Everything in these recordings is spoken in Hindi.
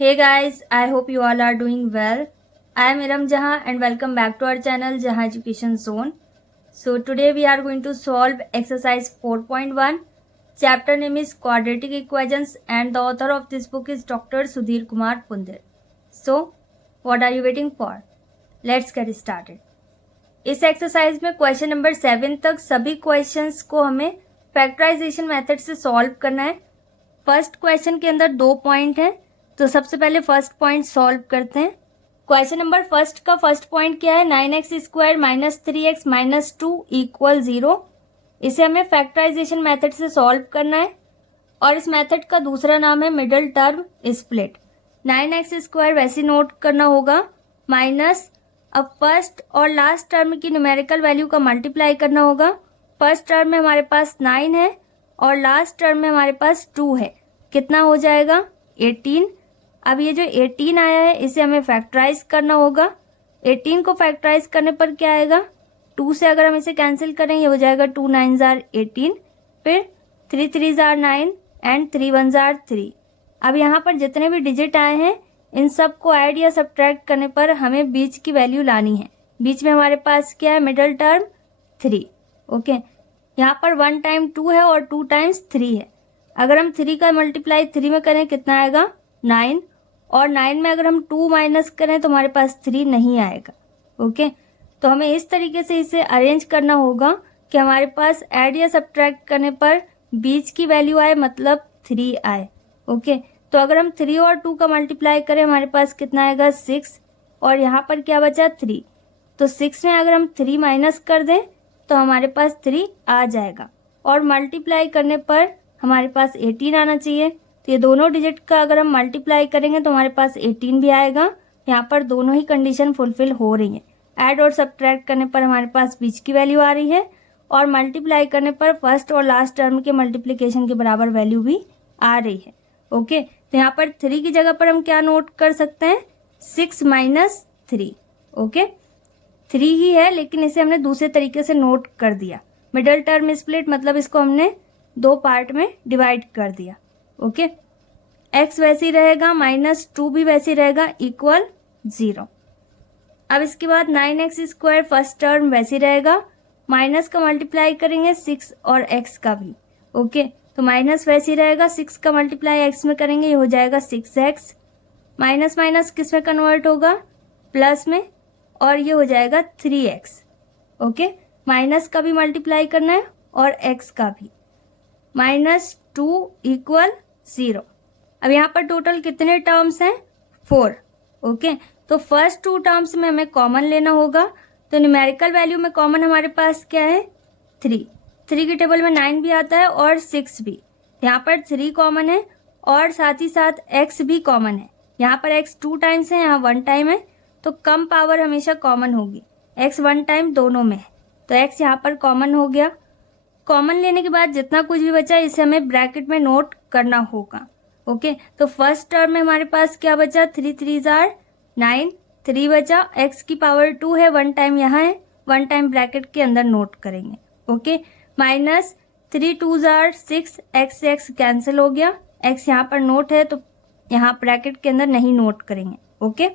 Hey guys, I hope you all are doing well. I am Iram Jahan and welcome back to our channel Jahan Education Zone. So today we are going to solve exercise 4.1. Chapter name is Quadratic Equations and the author of this book is Dr. Sudhir Kumar Pundir. So what are you waiting for? Let's get started. इस एक्सरसाइज में क्वेश्चन नंबर 7 तक सभी क्वेश्चंस को हमें फैक्टराइजेशन मेथड से सॉल्व करना है। फर्स्ट क्वेश्चन के अंदर 2 पॉइंट हैं, तो सबसे पहले फर्स्ट पॉइंट सॉल्व करते हैं। क्वेश्चन नंबर फर्स्ट का फर्स्ट पॉइंट क्या है? 9x² minus 3x minus 2 equal 0। इसे हमें फैक्टराइजेशन मेथड से सॉल्व करना है और इस मेथड का दूसरा नाम है मिडल टर्म स्प्लिट। 9x² वैसे नोट करना होगा, माइनस अब फर्स्ट और लास्ट टर्म की न्यूमेरिकल वैल्यू का मल्टीप्लाई करना होगा। फर्स्ट टर्म में हमारे पास 9 है और लास्ट टर्म में हमारे पास 2 है। कितना हो जाएगा? 18। अब ये जो 18 आया है इसे हमें फैक्टराइज करना होगा। 18 को फैक्टराइज करने पर क्या आएगा? 2 से अगर हम इसे कैंसिल करें ये हो जाएगा 2 9s are 18, फिर 3 3s are 9 and 3 1s are 3। अब यहाँ पर जितने भी डिजिट आए हैं इन सब को ऐड या सब्ट्रैक्ट करने पर हमें बीच की वैल्यू लानी है। बीच में हमारे पास क्या है? Middle term 3। ओके, यहाँ पर 1 टाइम 2 है और 2 टाइम्स 3 है। अगर हम 3 का मल्टीप्लाई 3 में करें कितना आएगा? 9, और 9 में अगर हम 2 माइनस करें तो हमारे पास 3 नहीं आएगा। ओके, तो हमें इस तरीके से इसे अरेंज करना होगा कि हमारे पास ऐड या सब्ट्रैक्ट करने पर बीच की वैल्यू आए, मतलब 3 आए। ओके, तो अगर हम 3 और 2 का मल्टीप्लाई करें हमारे पास कितना आएगा? 6, और यहाँ पर क्या बचा? 3। तो 6 में अगर हम 3 माइनस कर दें तो हमारे पास 3 आ जाएगा और मल्टीप्लाई करने पर हमारे पास 18 आना चाहिए। तो ये दोनों डिजिट का अगर हम मल्टीप्लाई करेंगे तो हमारे पास 18 भी आएगा। यहाँ पर दोनों ही कंडीशन फुलफिल हो रही है। ऐड और सब्ट्रैक्ट करने पर हमारे पास बीच की वैल्यू आ रही है और मल्टीप्लाई करने पर फर्स्ट और लास्ट टर्म के मल्टीप्लिकेशन के बराबर वैल्यू भी आ रही है। ओके, तो यहाँ पर 3 की जगह पर हम क्या नोट कर सकते हैं? 6 माइनस 3। ओके, 3 ही है लेकिन इसे हमने दूसरे तरीके से नोट कर दिया। मिडल टर्म स्प्लिट मतलब इसको हमने 2 पार्ट में डिवाइड कर दिया। ओके, x वैसे ही रहेगा, माइनस 2 भी वैसे ही रहेगा, इक्वल 0। अब इसके बाद 9x² फर्स्ट टर्म वैसे ही रहेगा, माइनस का मल्टीप्लाई करेंगे 6 और x का भी। ओके, तो माइनस वैसे ही रहेगा, 6 का मल्टीप्लाई x में करेंगे ये हो जाएगा 6x, माइनस माइनस किस में कन्वर्ट होगा? प्लस में, और ये हो जाएगा 3x। ओके, माइनस का भी मल्टीप्लाई करना है और x का भी। -2 इक्वल 0। अब यहाँ पर टोटल कितने टर्म्स हैं? 4। ओके, तो फर्स्ट 2 टर्म्स में हमें कॉमन लेना होगा। तो न्यूमेरिकल वैल्यू में कॉमन हमारे पास क्या है? 3। 3 की टेबल में 9 भी आता है और 6 भी। यहाँ पर 3 कॉमन है और साथ ही साथ x भी कॉमन है। यहाँ पर x 2 टाइम्स है, यहाँ 1 टाइम है, तो कम पावर हमेशा कॉमन होगी। x 1 टाइम दोनों में है, तो x यहाँ पर कॉमन हो गया। कॉमन लेने के बाद जितना कुछ भी बचा इसे हमें ब्रैकेट में नोट करना होगा। ओके, तो फर्स्ट टर्म में हमारे पास क्या बचा? 3 3s are 9, 3 बचा, x की पावर 2 है, 1 टाइम यहाँ है, 1 टाइम ब्रैकेट के अंदर नोट करेंगे। Okay, minus 3 2s are 6, x से x कैंसिल हो गया, x यहाँ पर नोट है तो यहाँ ब्रैकेट के अंदर नहीं नोट करेंगे। ओके,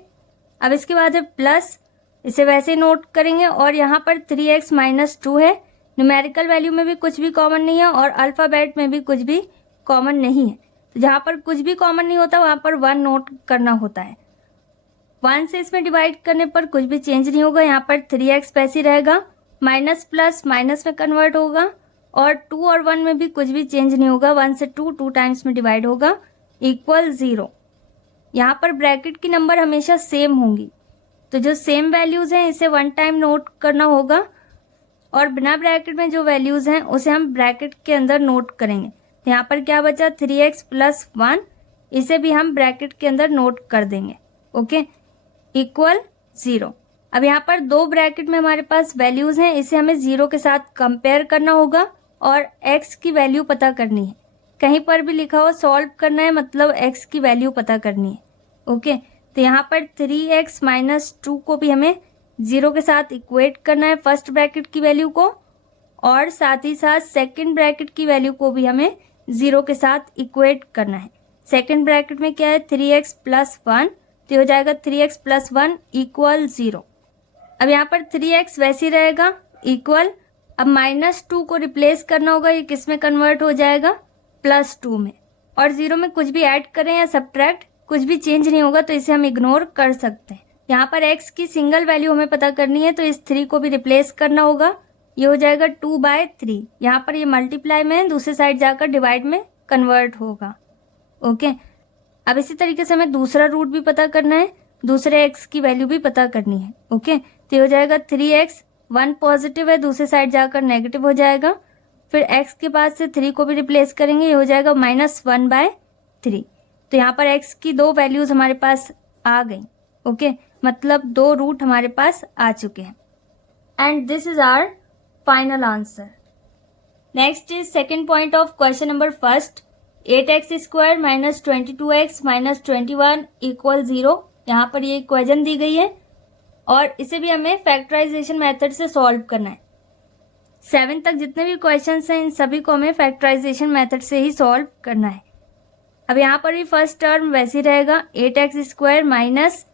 अब इसके बाद है प्लस, इसे वैसे नोट करेंगे और यहाँ पर 3x माइनस 2 है। न्यूमेरिकल वैल्यू में भी कुछ भी कॉमन नहीं है और अल्फाबेट में भी कुछ भी कॉमन नहीं है, तो जहाँ पर कुछ भी कॉमन नहीं होता वहाँ पर 1 नोट करना होता है। 1 से इसमें डिवाइड करने पर कुछ भी चेंज नहीं होगा। यहाँ पर 3x वैसे ही रहेगा, माइनस प्लस माइनस में कन्वर्ट होगा और 2 और 1 में भी कुछ भी चेंज नहीं होगा। 1 से 2 टाइम्स में डिवाइड होगा, इक्वल 0। यहाँ पर ब्रैकेट की नंबर हमेशा सेम होंगी, तो जो सेम वैल्यूज हैं इसे 1 टाइम नोट करना होगा और बिना ब्रैकेट में जो वैल्यूज हैं उसे हम ब्रैकेट के अंदर नोट करेंगे। तो यहाँ पर क्या बचा? 3x प्लस 1, इसे भी हम ब्रैकेट के अंदर नोट कर देंगे। Okay, equal 0। अब यहाँ पर 2 ब्रैकेट में हमारे पास वैल्यूज हैं, इसे हमें 0 के साथ कंपेयर करना होगा और x की वैल्यू पता करनी है। कहीं पर भी लिखा हो सॉल्व करना है मतलब x की वैल्यू पता करनी है। ओके, तो यहाँ पर 3x माइनस 2 को भी हमें 0 के साथ इक्वेट करना है फर्स्ट ब्रैकेट की वैल्यू को, और साथ ही साथ सेकंड ब्रैकेट की वैल्यू को भी हमें 0 के साथ इक्वेट करना है। सेकेंड ब्रैकेट में क्या है 3x प्लस 1, तो हो जाएगा 3x प्लस 1 इक्वल 0। अब यहाँ पर 3x वैसे ही रहेगा इक्वल, अब -2 को रिप्लेस करना होगा, ये किस में कन्वर्ट हो जाएगा +2 में, और 0 में कुछ भी ऐड करें या सब्ट्रैक्ट कुछ भी चेंज नहीं होगा, तो इसे हम इग्नोर कर सकते हैं। यहाँ पर x की सिंगल वैल्यू हमें पता करनी है, तो इस 3 को भी रिप्लेस करना होगा, ये हो जाएगा 2/3। यहाँ पर ये मल्टीप्लाई में है, दूसरे साइड जाकर डिवाइड में कन्वर्ट होगा। ओके, अब इसी तरीके से हमें दूसरा रूट भी पता करना है, दूसरे x की वैल्यू भी पता करनी है। ओके, तो ये हो जाएगा 3x, 1 पॉजिटिव है, दूसरे साइड जाकर नेगेटिव हो जाएगा, फिर x के बाद से 3 को भी रिप्लेस करेंगे, ये हो जाएगा -1/3। तो यहाँ पर x की 2 वैल्यूज हमारे पास आ गई। ओके, मतलब 2 रूट हमारे पास आ चुके हैं। And this is our final answer. Next is second point of question number first, 8x² - 22x - 21 = 0। यहाँ पर ये इक्वेशन दी गई है और इसे भी हमें फैक्टराइजेशन मेथड से सॉल्व करना है। 7 तक जितने भी क्वेश्चंस हैं इन सभी को हमें फैक्टराइजेशन मेथड से ही सॉल्व करना है। अब यहाँ पर भी फर्स्ट टर्म वैसे ही रहेगा 8x² माइनस,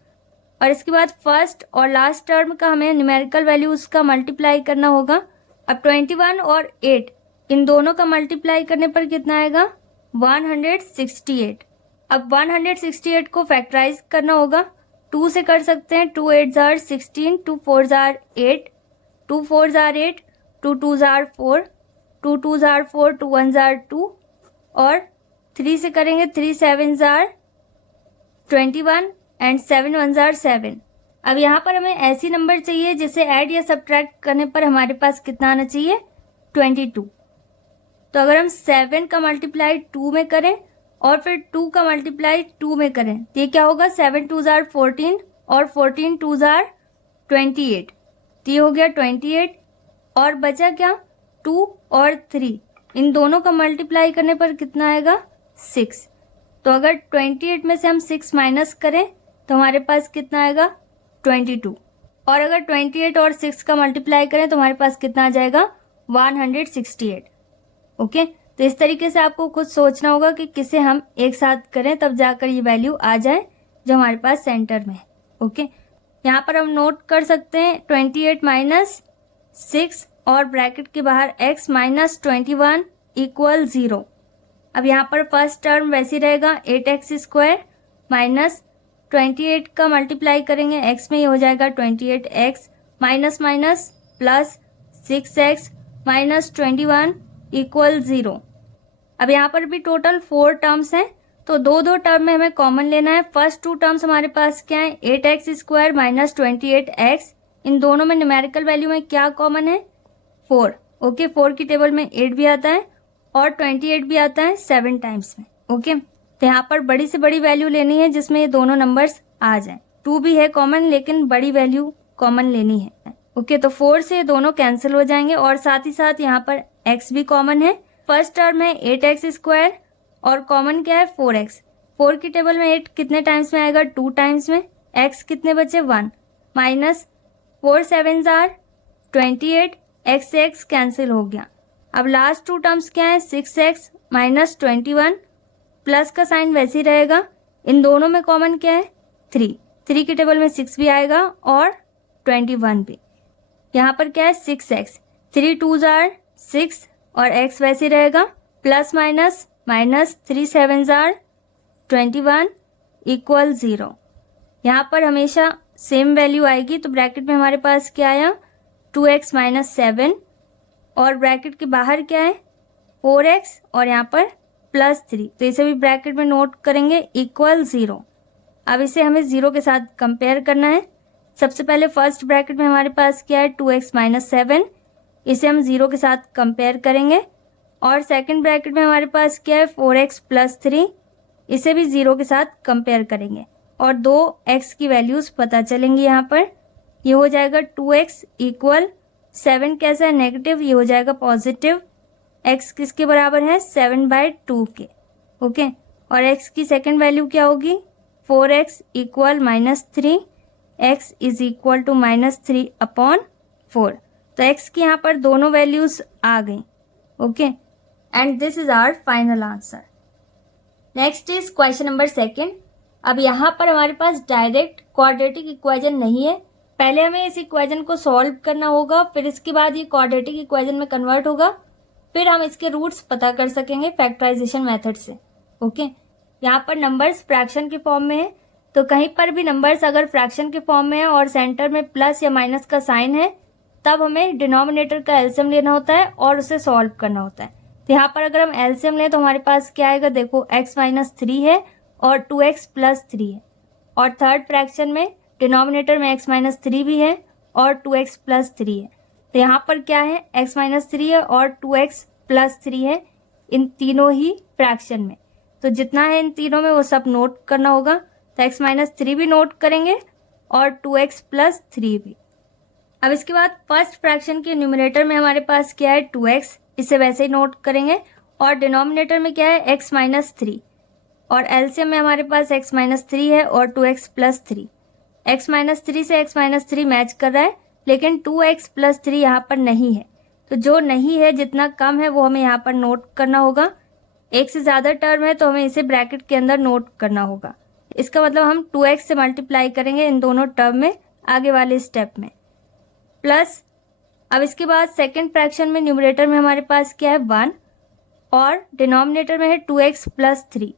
और इसके बाद फर्स्ट और लास्ट टर्म का हमें न्यूमेरिकल वैल्यू उसका मल्टीप्लाई करना होगा। अब 21 और 8 इन दोनों का मल्टीप्लाई करने पर कितना आएगा 168। अब 168 को फैक्टराइज करना होगा, 2 से कर सकते हैं, 2 8 jar 16, 2 4 jar 8, 2 4 jar 8, 2 2 jar 4, 2 2 jar 4, 2 1 jar 2, और 3 से करेंगे 3 7 जार 21 एंड 7 1 जार 7। अब यहाँ पर हमें ऐसी नंबर चाहिए जिसे ऐड या सब्ट्रैक्ट करने पर हमारे पास कितना आना चाहिए 22। तो अगर हम 7 का मल्टीप्लाई 2 में करें और फिर 2 का मल्टीप्लाई 2 में करें, तो ये क्या होगा 7 2 जार 14 और 14 2 जार 28, तो ये हो गया 28। और बचा क्या 2 और 3, इन दोनों का मल्टीप्लाई करने पर कितना आएगा 6। तो अगर 28 में से हम 6 माइनस करें तो हमारे पास कितना आएगा 22, और अगर 28 और 6 का मल्टीप्लाई करें तो हमारे पास कितना आ जाएगा 168। ओके, तो इस तरीके से आपको कुछ सोचना होगा कि किसे हम एक साथ करें तब जाकर ये वैल्यू आ जाए जो हमारे पास सेंटर में है। ओके, यहाँ पर हम नोट कर सकते हैं 28 माइनस 6 और ब्रैकेट के बाहर x माइनस 21 = 0। अब यहाँ पर फर्स्ट टर्म वैसे रहेगा 8x² माइनस 28 का मल्टीप्लाई करेंगे x में, ये हो जाएगा 28x minus minus plus 6x minus 21 = 0। अब यहाँ पर भी टोटल 4 टर्म्स हैं, तो 2 टर्म में हमें कॉमन लेना है। फर्स्ट 2 टर्म्स हमारे पास क्या है 8x² माइनस 28x, इन दोनों में न्यूमेरिकल वैल्यू में क्या कॉमन है 4। ओके, 4 की टेबल में 8 भी आता है और 28 भी आता है 7 टाइम्स में। ओके, तो यहाँ पर बड़ी से बड़ी वैल्यू लेनी है जिसमें ये दोनों नंबर्स आ जाए। 2 भी है कॉमन लेकिन बड़ी वैल्यू कॉमन लेनी है। ओके, तो 4 से दोनों कैंसिल हो जाएंगे और साथ ही साथ यहाँ पर x भी कॉमन है। फर्स्ट टर्म है 8x² और कॉमन क्या है 4x। 4 की टेबल में 8 कितने टाइम्स में आएगा 2 टाइम्स में, x कितने बचे 1, माइनस 4 7 जार 28, x से x कैंसिल हो गया। अब लास्ट 2 टर्म्स क्या है 6x माइनस 21, प्लस का साइन वैसे ही रहेगा। इन दोनों में कॉमन क्या है 3 की टेबल में 6 भी आएगा और 21 भी। यहाँ पर क्या है 6x, 3 2 जार 6 और x वैसे ही रहेगा, प्लस माइनस माइनस 3 7 जार 21 = 0। यहाँ पर हमेशा सेम वैल्यू आएगी, तो ब्रैकेट में हमारे पास क्या आया 2x माइनस 7 और ब्रैकेट के बाहर क्या है 4x और यहाँ पर +3, तो इसे भी ब्रैकेट में नोट करेंगे = 0। अब इसे हमें 0 के साथ कंपेयर करना है। सबसे पहले फर्स्ट ब्रैकेट में हमारे पास क्या है 2x माइनस 7, इसे हम 0 के साथ कंपेयर करेंगे, और सेकंड ब्रैकेट में हमारे पास क्या है 4x + 3, इसे भी 0 के साथ कंपेयर करेंगे और 2x की वैल्यूज पता चलेंगी। यहाँ पर ये हो जाएगा 2x = 7 कैसा है नेगेटिव, ये हो जाएगा पॉजिटिव। x किसके बराबर है 7/2 के। ओके, और x की सेकंड वैल्यू क्या होगी 4x = -3, x = -3/4। तो x की यहाँ पर दोनों वैल्यूज आ गई। Okay, and this is our final answer. Next is question number second. अब यहाँ पर हमारे पास डायरेक्ट क्वाड्रेटिक इक्वेशन नहीं है, पहले हमें इस इक्वेशन को सॉल्व करना होगा, फिर इसके बाद ये क्वाड्रेटिक इक्वेशन में कन्वर्ट होगा, फिर हम इसके रूट्स पता कर सकेंगे फैक्टराइजेशन मेथड से। ओके, यहाँ पर नंबर्स फ्रैक्शन के फॉर्म में है, तो कहीं पर भी नंबर्स अगर फ्रैक्शन के फॉर्म में है और सेंटर में प्लस या माइनस का साइन है, तब हमें डिनोमिनेटर का एलसीएम लेना होता है और उसे सॉल्व करना होता है। तो यहाँ पर अगर हम एलसीएम लें तो हमारे पास क्या आएगा, देखो x माइनस 3 है और 2x प्लस 3 है, और थर्ड फ्रैक्शन में डिनोमिनेटर में x माइनस 3 भी है और 2x प्लस 3 है। तो यहाँ पर क्या है, x माइनस 3 है और 2x प्लस 3 है इन तीनों ही फ्रैक्शन में। तो जितना है इन तीनों में वो सब नोट करना होगा, तो x माइनस 3 भी नोट करेंगे और 2x प्लस 3 भी। अब इसके बाद फर्स्ट फ्रैक्शन के न्यूमरेटर में हमारे पास क्या है, 2x, इसे वैसे ही नोट करेंगे, और डिनोमिनेटर में क्या है, x माइनस 3, और एलसीएम में हमारे पास x माइनस 3 है और 2x प्लस 3। x माइनस 3 से x माइनस 3 मैच कर रहा है, लेकिन 2x प्लस 3 यहाँ पर नहीं है, तो जो नहीं है, जितना कम है वो हमें यहाँ पर नोट करना होगा। एक से ज़्यादा टर्म है तो हमें इसे ब्रैकेट के अंदर नोट करना होगा। इसका मतलब हम 2x से मल्टीप्लाई करेंगे इन दोनों टर्म में आगे वाले स्टेप में, प्लस अब इसके बाद सेकेंड फ्रैक्शन में न्यूमरेटर में हमारे पास क्या है, 1, और डिनोमिनेटर में है 2x प्लस 3।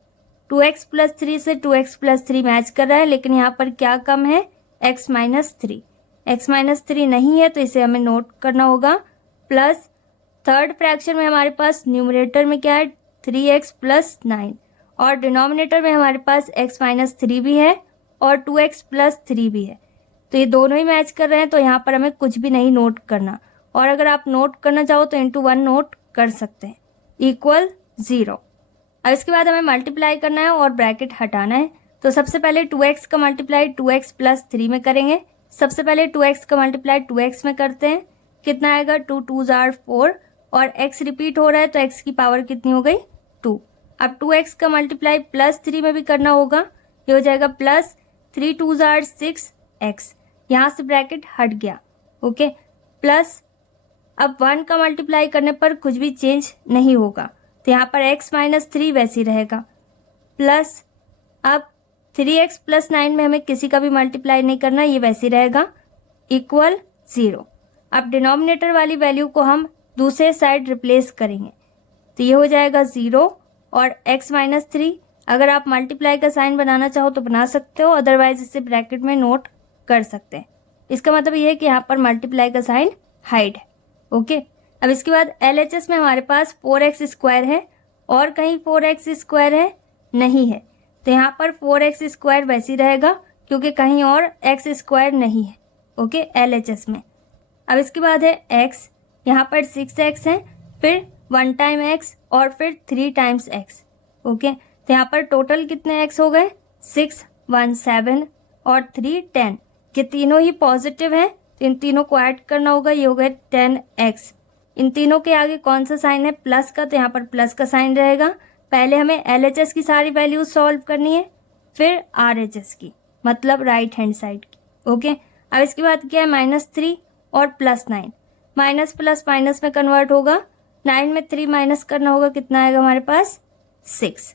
2x प्लस 3 से 2x प्लस 3 मैच कर रहा है, लेकिन यहाँ पर क्या कम है, x माइनस 3। x माइनस 3 नहीं है तो इसे हमें नोट करना होगा, प्लस थर्ड फ्रैक्शन में हमारे पास न्यूमरेटर में क्या है, 3x प्लस 9, और डिनोमिनेटर में हमारे पास x माइनस 3 भी है और 2x प्लस 3 भी है। तो ये दोनों ही मैच कर रहे हैं, तो यहाँ पर हमें कुछ भी नहीं नोट करना, और अगर आप नोट करना चाहो तो इंटू 1 नोट कर सकते हैं, इक्वल 0। अब इसके बाद हमें मल्टीप्लाई करना है और ब्रैकेट हटाना है। तो सबसे पहले 2x का मल्टीप्लाई 2x प्लस 3 में करेंगे। सबसे पहले 2x का मल्टीप्लाई 2x में करते हैं, कितना आएगा, 2 2 जार 4, और x रिपीट हो रहा है तो x की पावर कितनी हो गई, 2। अब 2x का मल्टीप्लाई प्लस 3 में भी करना होगा, ये हो जाएगा प्लस 3 2 जार 6x, यहाँ से ब्रैकेट हट गया। ओके, प्लस अब 1 का मल्टीप्लाई करने पर कुछ भी चेंज नहीं होगा, तो यहाँ पर x माइनस 3 वैसे ही रहेगा, प्लस अब 3x प्लस 9 में हमें किसी का भी मल्टीप्लाई नहीं करना, ये वैसे ही रहेगा, इक्वल 0। अब डिनोमिनेटर वाली वैल्यू को हम दूसरे साइड रिप्लेस करेंगे, तो ये हो जाएगा 0 और x माइनस 3। अगर आप मल्टीप्लाई का साइन बनाना चाहो तो बना सकते हो, अदरवाइज इसे ब्रैकेट में नोट कर सकते हैं। इसका मतलब ये है कि यहाँ पर मल्टीप्लाई का साइन हाइड है। ओके, अब इसके बाद LHS में हमारे पास 4x स्क्वायर है और कहीं 4x स्क्वायर है नहीं है, तो यहाँ पर 4x स्क्वायर वैसे ही रहेगा क्योंकि कहीं और x स्क्वायर नहीं है। ओके, LHS में। अब इसके बाद है x, यहाँ पर 6x है, फिर 1 टाइम x और फिर 3 टाइम्स x। ओके, तो यहाँ पर टोटल कितने x हो गए, 6 1 7 और 3 10। ये तीनों ही पॉजिटिव हैं, तो इन तीनों को ऐड करना होगा, ये हो गए 10x। इन तीनों के आगे कौन सा साइन है, प्लस का, तो यहाँ पर प्लस का साइन रहेगा। पहले हमें LHS की सारी वैल्यूज सॉल्व करनी है, फिर RHS की, मतलब राइट हैंड साइड की। ओके, अब इसके बाद क्या है, -3 और +9, माइनस प्लस माइनस में कन्वर्ट होगा, 9 में 3 माइनस करना होगा, कितना आएगा हमारे पास, 6।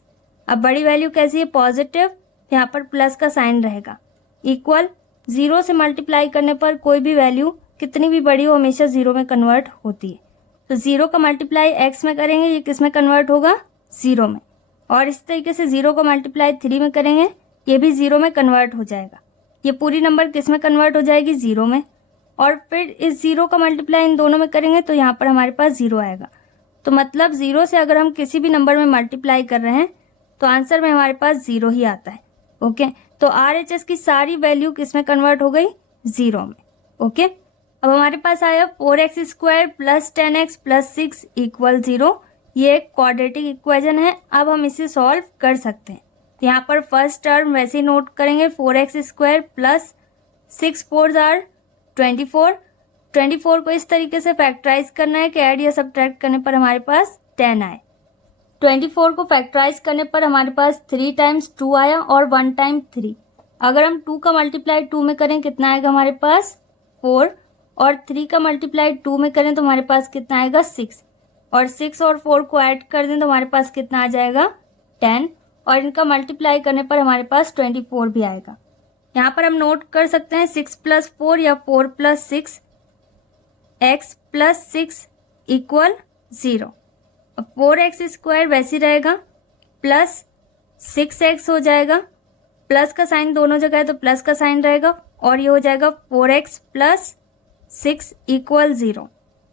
अब बड़ी वैल्यू कैसी है, पॉजिटिव, यहाँ पर प्लस का साइन रहेगा, इक्वल 0 से मल्टीप्लाई करने पर कोई भी वैल्यू कितनी भी बड़ी हो हमेशा 0 में कन्वर्ट होती है। तो 0 का मल्टीप्लाई x में करेंगे, ये किस में कन्वर्ट होगा, 0 में, और इस तरीके से 0 का मल्टीप्लाई 3 में करेंगे, ये भी 0 में कन्वर्ट हो जाएगा। ये पूरी नंबर किस में कन्वर्ट हो जाएगी, 0 में, और फिर इस 0 का मल्टीप्लाई इन दोनों में करेंगे तो यहाँ पर हमारे पास 0 आएगा। तो मतलब 0 से अगर हम किसी भी नंबर में मल्टीप्लाई कर रहे हैं तो आंसर में हमारे पास 0 ही आता है। ओके, तो RHS की सारी वैल्यू किस में कन्वर्ट हो गई, 0 में। ओके, अब हमारे पास आया 4x square plus 10x plus 6 equal 0। ये एक क्वाड्रेटिक इक्वेशन है, अब हम इसे सॉल्व कर सकते हैं। तो यहाँ पर फर्स्ट टर्म वैसे ही नोट करेंगे, 4x स्क्वायर प्लस 6 4 आर 24। 24 को इस तरीके से फैक्टराइज करना है कि ऐड या सब्ट्रैक्ट करने पर हमारे पास 10 आए। 24 को फैक्टराइज करने पर हमारे पास 3 टाइम्स 2 आया और 1 टाइम 3। अगर हम 2 का मल्टीप्लाई 2 में करें कितना आएगा हमारे पास, 4, और 3 का मल्टीप्लाई 2 में करें तो हमारे पास कितना आएगा, 6, और 6 और 4 को ऐड कर दें तो हमारे पास कितना आ जाएगा, 10, और इनका मल्टीप्लाई करने पर हमारे पास 24 भी आएगा। यहाँ पर हम नोट कर सकते हैं 6 + 4 या 4 + 6, x + 6 = 0। अब 4x² वैसे रहेगा, प्लस 6x हो जाएगा, प्लस का साइन दोनों जगह है तो प्लस का साइन रहेगा, और ये हो जाएगा 4x + 6 = 0।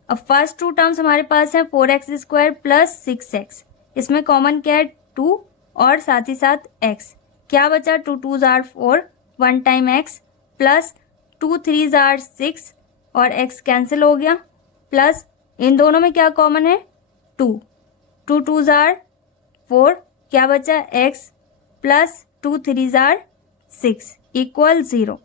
अब फर्स्ट टू टर्म्स हमारे पास है 4x² + 6x, इसमें कॉमन क्या है 2 और साथ ही साथ x। क्या बचा 2 2s are 4, 1 time x, plus 2 3s are 6 और x कैंसिल हो गया, प्लस इन दोनों में क्या कॉमन है 2 2 2s are 4, क्या बचा x, प्लस 2 3s are 6 = 0।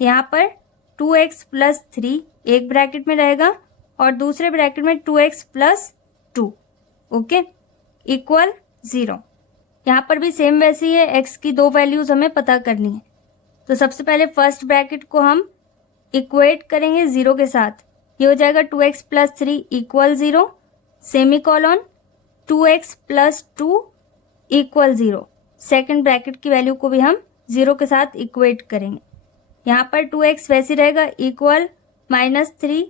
यहाँ पर 2x + 3 एक ब्रैकेट में रहेगा और दूसरे ब्रैकेट में 2x + 2, ओके, = 0। यहाँ पर भी सेम वैसे ही है, x की दो वैल्यूज हमें पता करनी है। तो सबसे पहले फर्स्ट ब्रैकेट को हम इक्वेट करेंगे 0 के साथ, ये हो जाएगा 2x + 3 = 0, semicolon 2x + 2 = 0। Second bracket की वैल्यू को भी हम 0 के साथ इक्वेट करेंगे। यहाँ पर 2x वैसे रहेगा इक्वल -3,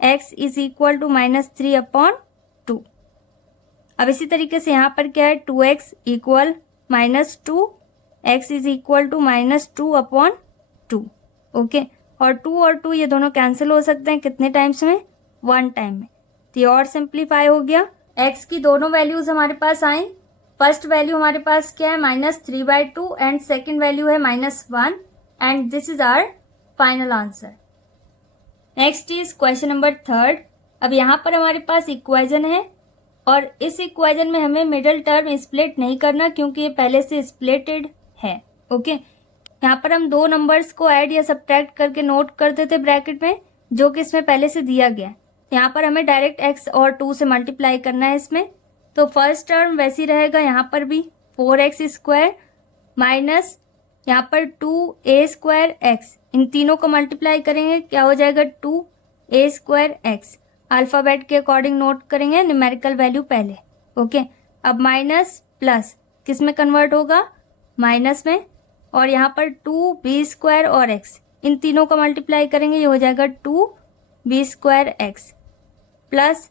x = -3/2। अब इसी तरीके से यहाँ पर क्या है 2x = -2, x = -2/2, ओके। और 2 और 2 ये दोनों कैंसिल हो सकते हैं कितने टाइम्स में, 1 टाइम में। तो ये और सिंप्लीफाई हो गया। x की दोनों वैल्यूज हमारे पास आई। फर्स्ट वैल्यू हमारे पास क्या है -3/2 एंड सेकेंड वैल्यू है -1 and this is our final answer. Next is question number 3। अब यहाँ पर हमारे पास इक्वेशन है और इस इक्वेशन में हमें मिडिल टर्म स्प्लिट नहीं करना क्योंकि ये पहले से स्प्लिटेड है, ओके। यहाँ पर हम दो नंबर्स को ऐड या सब्ट्रैक्ट करके नोट करते थे ब्रैकेट में, जो कि इसमें पहले से दिया गया है। यहाँ पर हमें डायरेक्ट x और 2 से मल्टीप्लाई करना है इसमें। तो फर्स्ट टर्म वैसी रहेगा, यहाँ पर भी 4x² माइनस यहाँ पर 2a² इन तीनों को मल्टीप्लाई करेंगे, क्या हो जाएगा 2a²x। अल्फ़ाबेट के अकॉर्डिंग नोट करेंगे, न्यूमेरिकल वैल्यू पहले, ओके। अब माइनस प्लस किस में कन्वर्ट होगा, माइनस में, और यहाँ पर 2b² और x इन तीनों को मल्टीप्लाई करेंगे, ये हो जाएगा 2b²x प्लस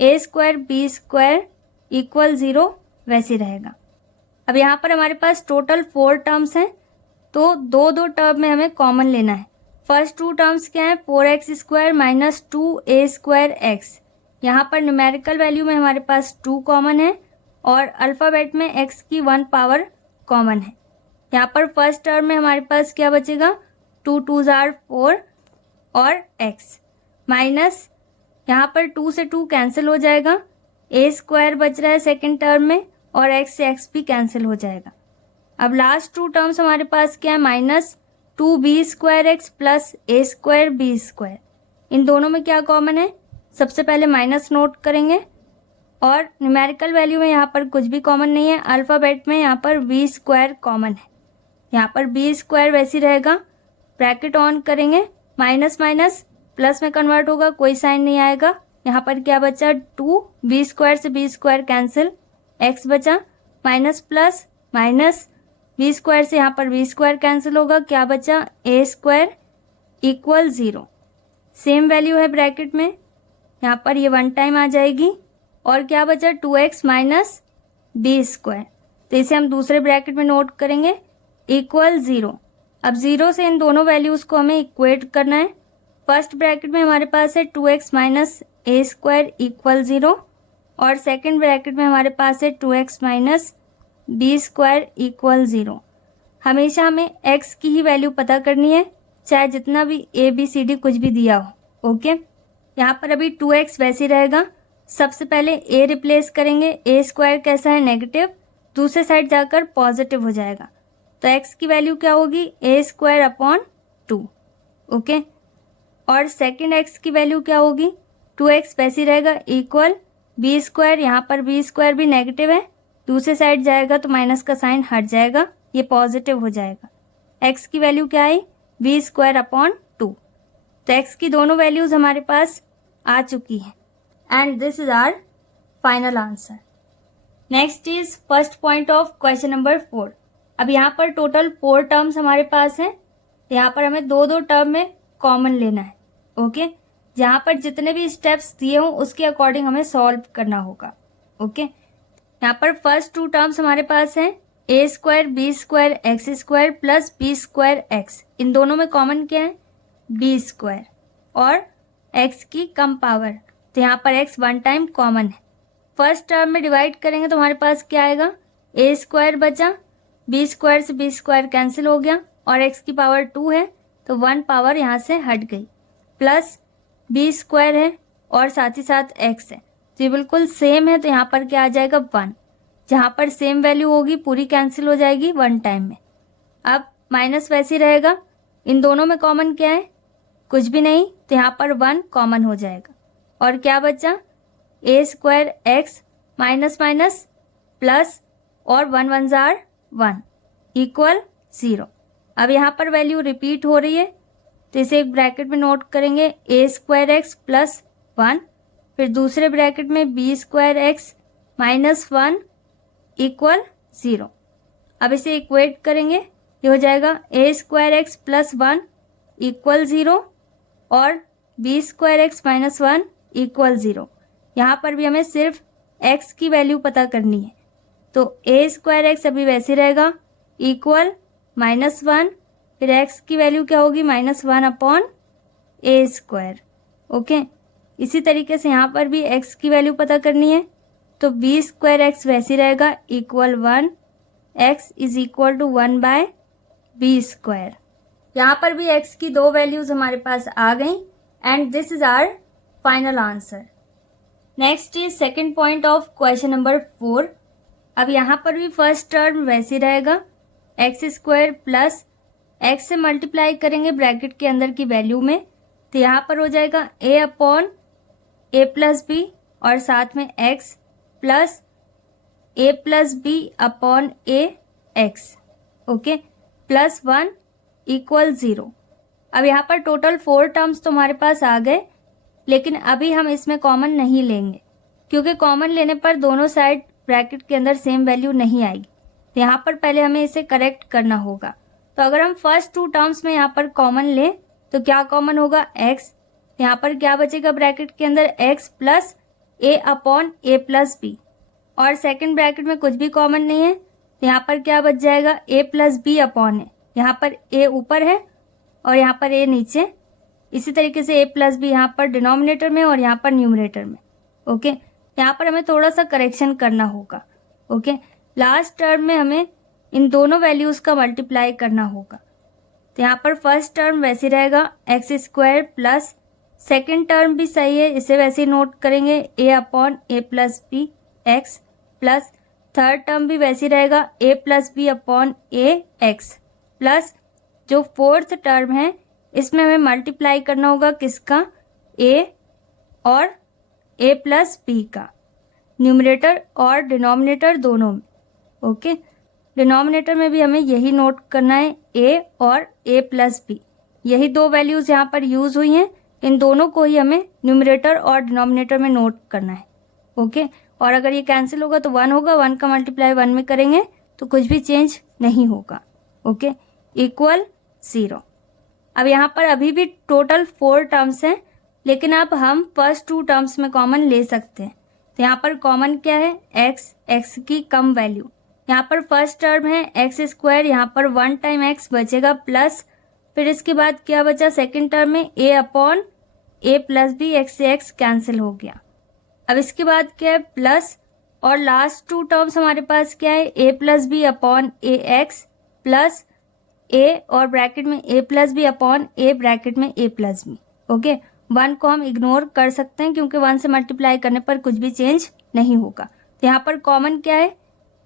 a² b² = 0 वैसे रहेगा। अब यहाँ पर हमारे पास टोटल 4 टर्म्स हैं, तो दो दो टर्म में हमें कॉमन लेना है। फर्स्ट 2 टर्म्स क्या है 4x² माइनस 2a²x। यहाँ पर न्यूमेरिकल वैल्यू में हमारे पास 2 कॉमन है और अल्फ़ाबेट में x की 1 पावर कॉमन है। यहाँ पर फर्स्ट टर्म में हमारे पास क्या बचेगा 2 2s are 4 और x माइनस यहाँ पर 2 से 2 कैंसिल हो जाएगा, a² बच रहा है सेकेंड टर्म में और x से x भी कैंसिल हो जाएगा। अब लास्ट 2 टर्म्स हमारे पास क्या है -2b²x प्लस a² b²। इन दोनों में क्या कॉमन है, सबसे पहले माइनस नोट करेंगे और न्यूमेरिकल वैल्यू में यहाँ पर कुछ भी कॉमन नहीं है। अल्फ़ाबेट में यहाँ पर b² कॉमन है, यहाँ पर b² वैसी रहेगा। ब्रैकेट ऑन करेंगे, माइनस माइनस प्लस में कन्वर्ट होगा, कोई साइन नहीं आएगा। यहाँ पर क्या बचा 2b² से b² कैंसिल, x बचा, माइनस प्लस माइनस b² से यहाँ पर b² कैंसिल होगा, क्या बचा a² = 0। सेम वैल्यू है ब्रैकेट में, यहाँ पर ये 1 टाइम आ जाएगी और क्या बचा 2x माइनस b²। तो इसे हम दूसरे ब्रैकेट में नोट करेंगे = 0। अब 0 से इन दोनों वैल्यूज़ को हमें इक्वेट करना है। फर्स्ट ब्रैकेट में हमारे पास है 2x माइनस a² = 0 और सेकेंड ब्रैकेट में हमारे पास है 2x माइनस b² = 0। हमेशा हमें x की ही वैल्यू पता करनी है, चाहे जितना भी a b c d कुछ भी दिया हो, ओके। यहाँ पर अभी 2x वैसे रहेगा। सबसे पहले a रिप्लेस करेंगे, a² कैसा है नेगेटिव, दूसरे साइड जाकर पॉजिटिव हो जाएगा। तो x की वैल्यू क्या होगी a²/2, ओके। और सेकेंड x की वैल्यू क्या होगी 2x वैसी रहेगा इक्वल b²। यहाँ पर b² भी नेगेटिव है, दूसरे साइड जाएगा तो माइनस का साइन हट जाएगा, ये पॉजिटिव हो जाएगा। x की वैल्यू क्या आई b²/2। तो x की दोनों वैल्यूज हमारे पास आ चुकी हैं and this is our final answer. Next is first point of question number 4। अब यहाँ पर टोटल 4 टर्म्स हमारे पास हैं। यहाँ पर हमें दो दो टर्म में कॉमन लेना है। ओके, जहाँ पर जितने भी स्टेप्स दिए हों उसके अकॉर्डिंग हमें सॉल्व करना होगा। ओके, यहाँ पर फर्स्ट 2 टर्म्स हमारे पास हैं A square B square X square plus B square X. इन दोनों में कॉमन क्या है? बी स्क्वायर और एक्स की कम पावर, तो यहाँ पर एक्स 1 टाइम कॉमन है। फर्स्ट टर्म में डिवाइड करेंगे तो हमारे पास क्या आएगा? ए स्क्वायर बचा, बी स्क्वायर से बी स्क्वायर कैंसिल हो गया और एक्स की पावर 2 है तो 1 पावर यहाँ से हट गई, प्लस बी स्क्वायर है और साथ ही साथ एक्स है, तो ये बिल्कुल सेम है, तो यहाँ पर क्या आ जाएगा? 1। जहाँ पर सेम वैल्यू होगी पूरी कैंसिल हो जाएगी 1 टाइम में। अब माइनस वैसे ही रहेगा। इन दोनों में कॉमन क्या है? कुछ भी नहीं, तो यहाँ पर 1 कॉमन हो जाएगा और क्या बचा? A square X minus minus plus और 1 1 जार 1 इक्वल 0। अब यहाँ पर वैल्यू रिपीट हो रही है तो इसे एक ब्रैकेट में नोट करेंगे, ए स्क्वायर एक्स प्लस 1, फिर दूसरे ब्रैकेट में B square X minus 1 equal 0। अब इसे इक्वेट करेंगे, ये हो जाएगा A square X plus 1 equal 0 और B square X minus 1 equal 0। यहाँ पर भी हमें सिर्फ x की वैल्यू पता करनी है, तो ए स्क्वायर एक्स अभी वैसे रहेगा इक्वल -1, फिर x की वैल्यू क्या होगी? -1 अपॉन ए स्क्वायर। ओके, इसी तरीके से यहाँ पर भी x की वैल्यू पता करनी है, तो बी स्क्वायर एक्स वैसे रहेगा equal 1, x is equal to 1 by B square. यहाँ पर भी x की 2 वैल्यूज हमारे पास आ गई and this is our final answer. Next is second point of question number 4। अब यहाँ पर भी फर्स्ट टर्म वैसे रहेगा, एक्स स्क्वायर प्लस एक्स से मल्टीप्लाई करेंगे ब्रैकेट के अंदर की वैल्यू में, तो यहाँ पर हो जाएगा a upon A plus B और साथ में x plus a plus B upon A X. Okay, plus 1 equal 0। अब यहाँ पर टोटल 4 टर्म्स तो हमारे पास आ गए, लेकिन अभी हम इसमें कॉमन नहीं लेंगे क्योंकि कॉमन लेने पर दोनों साइड ब्रैकेट के अंदर सेम वैल्यू नहीं आएगी, तो यहाँ पर पहले हमें इसे करेक्ट करना होगा। तो अगर हम फर्स्ट 2 टर्म्स में यहाँ पर कॉमन लें तो क्या कॉमन होगा? x। यहाँ पर क्या बचेगा ब्रैकेट के अंदर? x plus a upon A plus B, और सेकेंड ब्रैकेट में कुछ भी कॉमन नहीं है, तो यहाँ पर क्या बच जाएगा? a प्लस बी अपॉन ए। यहाँ पर a ऊपर है और यहाँ पर a नीचे, इसी तरीके से a प्लस बी यहाँ पर डिनोमिनेटर में और यहाँ पर न्यूमरेटर में। ओके, यहाँ पर हमें थोड़ा सा करेक्शन करना होगा। ओके, लास्ट टर्म में हमें इन दोनों वैल्यूज़ का मल्टीप्लाई करना होगा, तो यहाँ पर फर्स्ट टर्म वैसे रहेगा X square plus, second term भी सही है, इसे वैसे ही नोट करेंगे a upon A plus B X, plus third term भी वैसे ही रहेगा a plus B upon A X, plus जो फोर्थ टर्म है इसमें हमें मल्टीप्लाई करना होगा किसका? a और a प्लस बी का, न्यूमरेटर और डिनोमिनेटर दोनों में। ओके, डिनोमिनेटर में भी हमें यही नोट करना है a और a प्लस बी, यही 2 वैल्यूज़ यहाँ पर यूज़ हुई हैं, इन दोनों को ही हमें न्यूमरेटर और डिनोमिनेटर में नोट करना है। ओके, और अगर ये कैंसिल होगा तो 1 होगा, 1 का मल्टीप्लाई 1 में करेंगे तो कुछ भी चेंज नहीं होगा। Okay, equal 0। अब यहाँ पर अभी भी टोटल 4 टर्म्स हैं, लेकिन अब हम फर्स्ट 2 टर्म्स में कॉमन ले सकते हैं, तो यहाँ पर कॉमन क्या है? x की कम वैल्यू। यहाँ पर फर्स्ट टर्म है एक्स स्क्वायर, यहाँ पर 1 टाइम x बचेगा प्लस, फिर इसके बाद क्या बचा? सेकेंड टर्म में a upon A plus B, x से x कैंसिल हो गया। अब इसके बाद क्या है? प्लस, और लास्ट 2 टर्म्स हमारे पास क्या है? a plus B upon A X plus a और ब्रैकेट में a plus B upon a bracket में a प्लस बी। ओके, 1 को हम इग्नोर कर सकते हैं क्योंकि 1 से मल्टीप्लाई करने पर कुछ भी चेंज नहीं होगा। तो यहाँ पर कॉमन क्या है?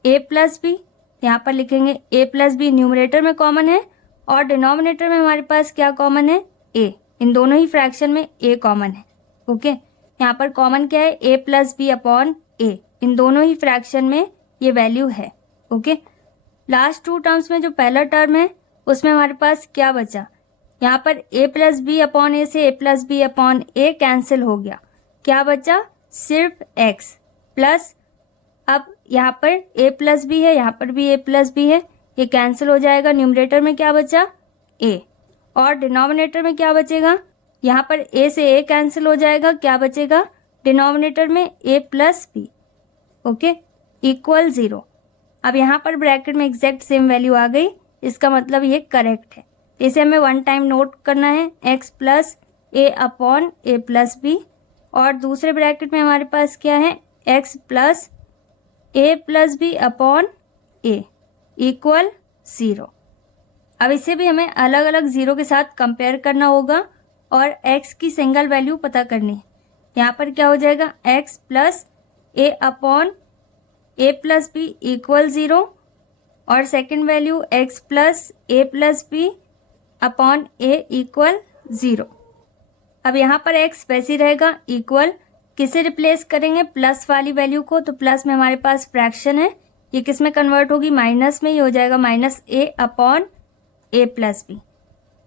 a प्लस बी, यहाँ पर लिखेंगे a प्लस बी, न्यूमरेटर में कॉमन है और डिनोमिनेटर में हमारे पास क्या कॉमन है? a। इन दोनों ही फ्रैक्शन में a कॉमन है। ओके, यहाँ पर कॉमन क्या है? a plus B upon a, इन दोनों ही फ्रैक्शन में ये वैल्यू है। ओके, लास्ट 2 टर्म्स में जो पहला टर्म है उसमें हमारे पास क्या बचा? यहाँ पर a plus B upon A से a plus B upon A cancel हो गया, क्या बचा? सिर्फ x प्लस, अब यहाँ पर a प्लस बी है, यहाँ पर भी a प्लस बी है, ये कैंसिल हो जाएगा। न्यूमरेटर में क्या बचा? a। और डिनोमिनेटर में क्या बचेगा? यहाँ पर a से a कैंसिल हो जाएगा, क्या बचेगा डिनोमिनेटर में? a plus B. Okay, equal 0। अब यहाँ पर ब्रैकेट में एग्जैक्ट सेम वैल्यू आ गई, इसका मतलब ये करेक्ट है। इसे हमें वन टाइम नोट करना है, x plus a upon a plus B. और दूसरे ब्रैकेट में हमारे पास क्या है? x plus a plus B upon a equal 0। अब इसे भी हमें अलग अलग ज़ीरो के साथ कंपेयर करना होगा और x की सिंगल वैल्यू पता करनी है। यहाँ पर क्या हो जाएगा? x plus a upon a plus B equal 0 और second value x plus a plus B upon a equal 0। अब यहाँ पर x वैसे ही रहेगा, इक्वल किसे रिप्लेस करेंगे? प्लस वाली वैल्यू को। तो प्लस में हमारे पास फ्रैक्शन है, ये किस में कन्वर्ट होगी? माइनस में। ये हो जाएगा minus a upon a plus B.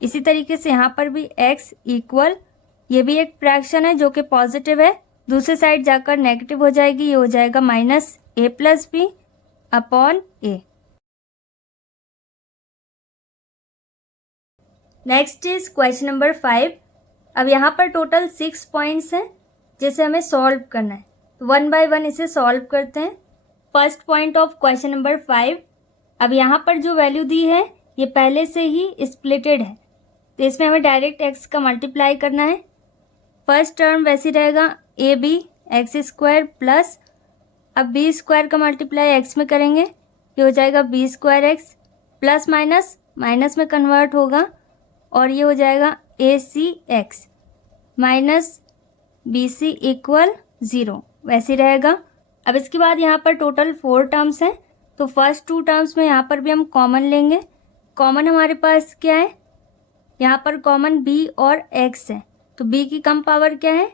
इसी तरीके से यहाँ पर भी x इक्वल, ये भी एक फ्रैक्शन है जो कि पॉजिटिव है, दूसरी साइड जाकर नेगेटिव हो जाएगी, ये हो जाएगा minus a plus B upon a। Next is question number 5। अब यहाँ पर टोटल 6 पॉइंट्स हैं जिसे हमें सॉल्व करना है, तो वन बाय वन इसे सॉल्व करते हैं। First point of question number 5। अब यहाँ पर जो वैल्यू दी है ये पहले से ही स्प्लिटेड है, तो इसमें हमें डायरेक्ट x का मल्टीप्लाई करना है। फर्स्ट टर्म वैसे रहेगा A B X square plus, अब बी स्क्वायर का मल्टीप्लाई x में करेंगे, ये हो जाएगा B square X plus minus minus में कन्वर्ट होगा और ये हो जाएगा A C X minus B C equal 0, वैसे रहेगा। अब इसके बाद यहाँ पर टोटल 4 टर्म्स हैं, तो फर्स्ट 2 टर्म्स में यहाँ पर भी हम कॉमन लेंगे। कॉमन हमारे पास क्या है? यहाँ पर कॉमन b और x है, तो b की कम पावर क्या है?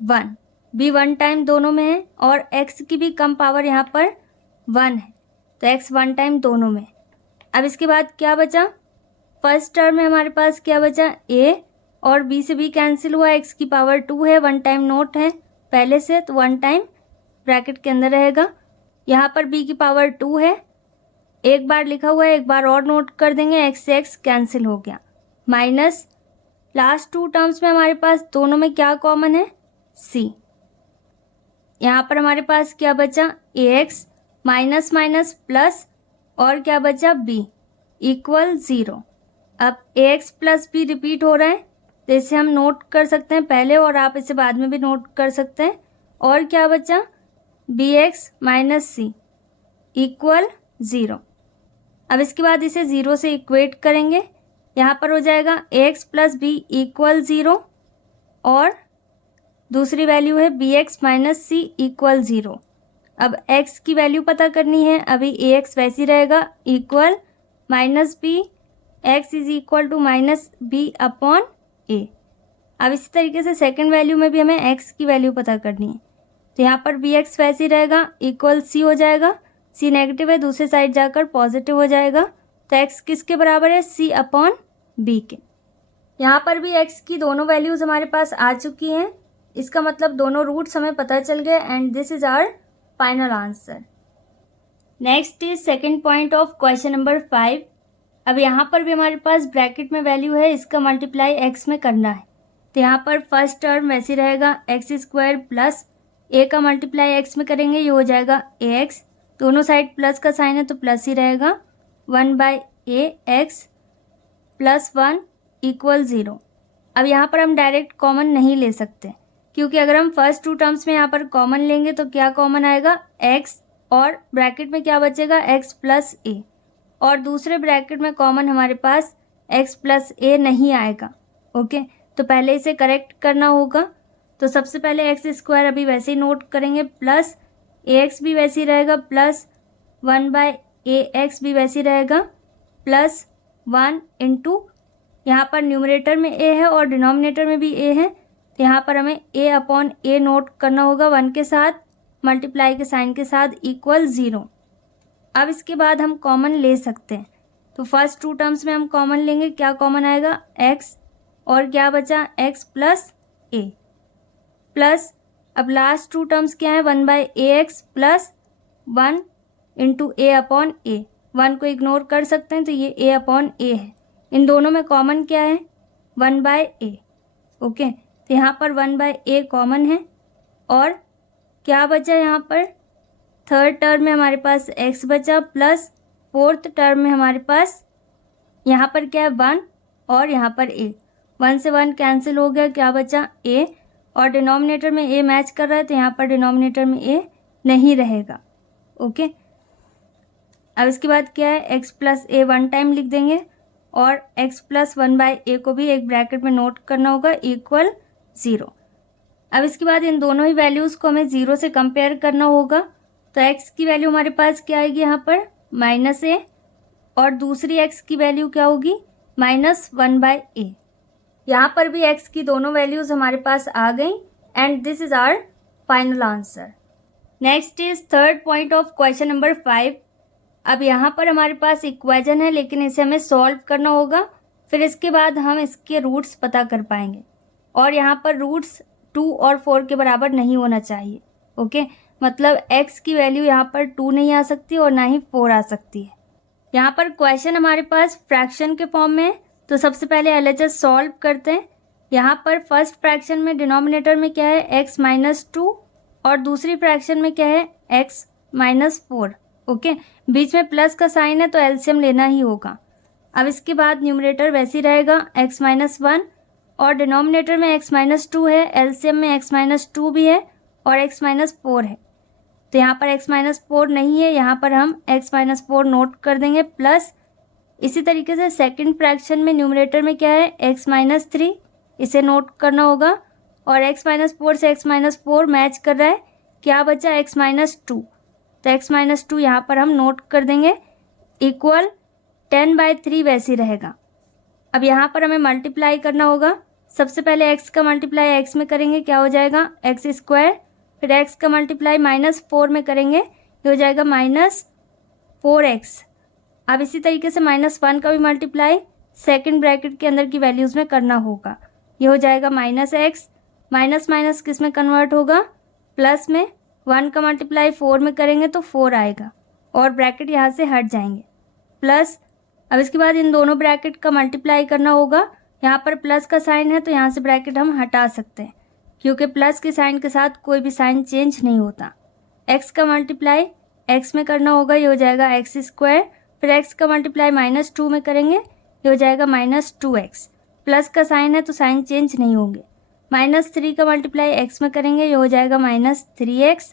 1। b 1 टाइम दोनों में है और x की भी कम पावर यहाँ पर 1 है, तो x 1 टाइम दोनों में। अब इसके बाद क्या बचा? फर्स्ट टर्म में हमारे पास क्या बचा? a और b से b कैंसिल हुआ, x की पावर 2 है, 1 टाइम नोट है पहले से, तो 1 टाइम ब्रैकेट के अंदर रहेगा। यहाँ पर b की पावर 2 है, एक बार लिखा हुआ है, एक बार और नोट कर देंगे, x से x कैंसिल हो गया, माइनस लास्ट 2 टर्म्स में हमारे पास दोनों में क्या कॉमन है? c। यहाँ पर हमारे पास क्या बचा? ax माइनस माइनस प्लस और क्या बचा? b equal 0। अब ax प्लस b रिपीट हो रहा है, तो इसे हम नोट कर सकते हैं पहले और आप इसे बाद में भी नोट कर सकते हैं। और क्या बचा? bx minus c equal 0। अब इसके बाद इसे 0 से इक्वेट करेंगे, यहाँ पर हो जाएगा ax प्लस बी इक्वल 0 और दूसरी वैल्यू है bx माइनस सी इक्वल 0। अब x की वैल्यू पता करनी है, अभी ax वैसी रहेगा, equal minus B X is equal to minus B upon A. अब इसी तरीके से सेकंड वैल्यू में भी हमें x की वैल्यू पता करनी है, तो यहाँ पर bx वैसी रहेगा, इक्वल c हो जाएगा, c नेगेटिव है, दूसरी साइड जाकर पॉजिटिव हो जाएगा, तो x किसके बराबर है? c अपॉन b के। यहाँ पर भी x की दोनों वैल्यूज़ हमारे पास आ चुकी हैं, इसका मतलब दोनों रूट्स हमें पता चल गए and this is our final answer. Next is second point of question number 5। अब यहाँ पर भी हमारे पास ब्रैकेट में वैल्यू है, इसका मल्टीप्लाई x में करना है, तो यहाँ पर फर्स्ट टर्म वैसे रहेगा एक्स स्क्वायर प्लस a का मल्टीप्लाई x में करेंगे, ये हो जाएगा ax, दोनों साइड प्लस का साइन है तो प्लस ही रहेगा, 1 by A X plus 1 equal 0। अब यहाँ पर हम डायरेक्ट कॉमन नहीं ले सकते, क्योंकि अगर हम फर्स्ट 2 टर्म्स में यहाँ पर कॉमन लेंगे तो क्या कॉमन आएगा? x और ब्रैकेट में क्या बचेगा? x प्लस ए, और दूसरे ब्रैकेट में कॉमन हमारे पास x प्लस ए नहीं आएगा। ओके, तो पहले इसे करेक्ट करना होगा, तो सबसे पहले एक्स स्क्वायर अभी वैसे ही नोट करेंगे, प्लस ए एक्स भी वैसे ही रहेगा, प्लस 1 बाय ए एक्स भी वैसे ही रहेगा, प्लस 1 इंटू यहाँ पर न्यूमरेटर में a है और डिनोमिनेटर में भी a है, तो यहाँ पर हमें a अपॉन a नोट करना होगा 1 के साथ, मल्टीप्लाई के साइन के साथ, इक्वल 0। अब इसके बाद हम कॉमन ले सकते हैं, तो फर्स्ट 2 टर्म्स में हम कॉमन लेंगे, क्या कॉमन आएगा? x और क्या बचा? x प्लस a प्लस, अब लास्ट 2 टर्म्स क्या है? 1 by A X plus 1 into A upon A, 1 को इग्नोर कर सकते हैं तो ये ए अपॉन ए है। इन दोनों में कॉमन क्या है? 1 बाय ए। ओके, तो यहाँ पर 1 बाय ए कॉमन है और क्या बचा यहाँ पर? थर्ड टर्म में हमारे पास x बचा प्लस फोर्थ टर्म में हमारे पास यहाँ पर क्या है? 1 और यहाँ पर a। 1 से 1 कैंसिल हो गया, क्या बचा? a, और डिनोमिनेटर में a मैच कर रहा है तो यहाँ पर डिनोमिनेटर में a नहीं रहेगा। ओके, अब इसके बाद क्या है? x प्लस ए 1 टाइम लिख देंगे और x प्लस 1 बाय ए को भी एक ब्रैकेट में नोट करना होगा इक्वल 0। अब इसके बाद इन दोनों ही वैल्यूज़ को हमें 0 से कंपेयर करना होगा। तो x की वैल्यू हमारे पास क्या आएगी यहाँ पर? -a, और दूसरी x की वैल्यू क्या होगी? -1 बाय ए। यहाँ पर भी x की दोनों वैल्यूज़ हमारे पास आ गई and this is our final answer. Next is third point of question number 5। अब यहाँ पर हमारे पास इक्वेशन है लेकिन इसे हमें सॉल्व करना होगा, फिर इसके बाद हम इसके रूट्स पता कर पाएंगे और यहाँ पर रूट्स 2 और 4 के बराबर नहीं होना चाहिए। ओके, मतलब x की वैल्यू यहाँ पर 2 नहीं आ सकती और ना ही 4 आ सकती है। यहाँ पर क्वेश्चन हमारे पास फ्रैक्शन के फॉर्म में है तो सबसे पहले LHS सॉल्व करते हैं। यहाँ पर फर्स्ट फ्रैक्शन में डिनोमिनेटर में क्या है? x माइनस 2 और दूसरी फ्रैक्शन में क्या है? x minus 4। ओके, बीच में प्लस का साइन है तो एलसीएम लेना ही होगा। अब इसके बाद न्यूमरेटर वैसे ही रहेगा x माइनस 1 और डिनोमिनेटर में x माइनस 2 है, एलसीएम में x माइनस 2 भी है और x माइनस 4 है। तो यहाँ पर x माइनस 4 नहीं है, यहाँ पर हम x माइनस 4 नोट कर देंगे प्लस इसी तरीके से सेकंड फ्रैक्शन में न्यूमरेटर में क्या है? x माइनस 3, इसे नोट करना होगा और x माइनस 4 से x माइनस 4 मैच कर रहा है, क्या बचा? x माइनस 2, तो x माइनस 2 यहाँ पर हम नोट कर देंगे इक्वल 10 बाय 3 वैसे ही रहेगा। अब यहाँ पर हमें मल्टीप्लाई करना होगा। सबसे पहले x का मल्टीप्लाई x में करेंगे, क्या हो जाएगा? x स्क्वायर, फिर x का मल्टीप्लाई -4 में करेंगे, ये हो जाएगा -4x। अब इसी तरीके से -1 का भी मल्टीप्लाई सेकंड ब्रैकेट के अंदर की वैल्यूज़ में करना होगा, ये हो जाएगा -x, माइनस माइनस किस में कन्वर्ट होगा? प्लस में। 1 का मल्टीप्लाई 4 में करेंगे तो 4 आएगा और ब्रैकेट यहाँ से हट जाएंगे प्लस। अब इसके बाद इन दोनों ब्रैकेट का मल्टीप्लाई करना होगा, यहाँ पर प्लस का साइन है तो यहाँ से ब्रैकेट हम हटा सकते हैं क्योंकि प्लस के साइन के साथ कोई भी साइन चेंज नहीं होता। x का मल्टीप्लाई x में करना होगा, ये हो जाएगा x स्क्वायर, फिर x का मल्टीप्लाई -2 में करेंगे, ये हो जाएगा -2x। प्लस का साइन है तो साइन चेंज नहीं होंगे। -3 का मल्टीप्लाई x में करेंगे, ये हो जाएगा -3x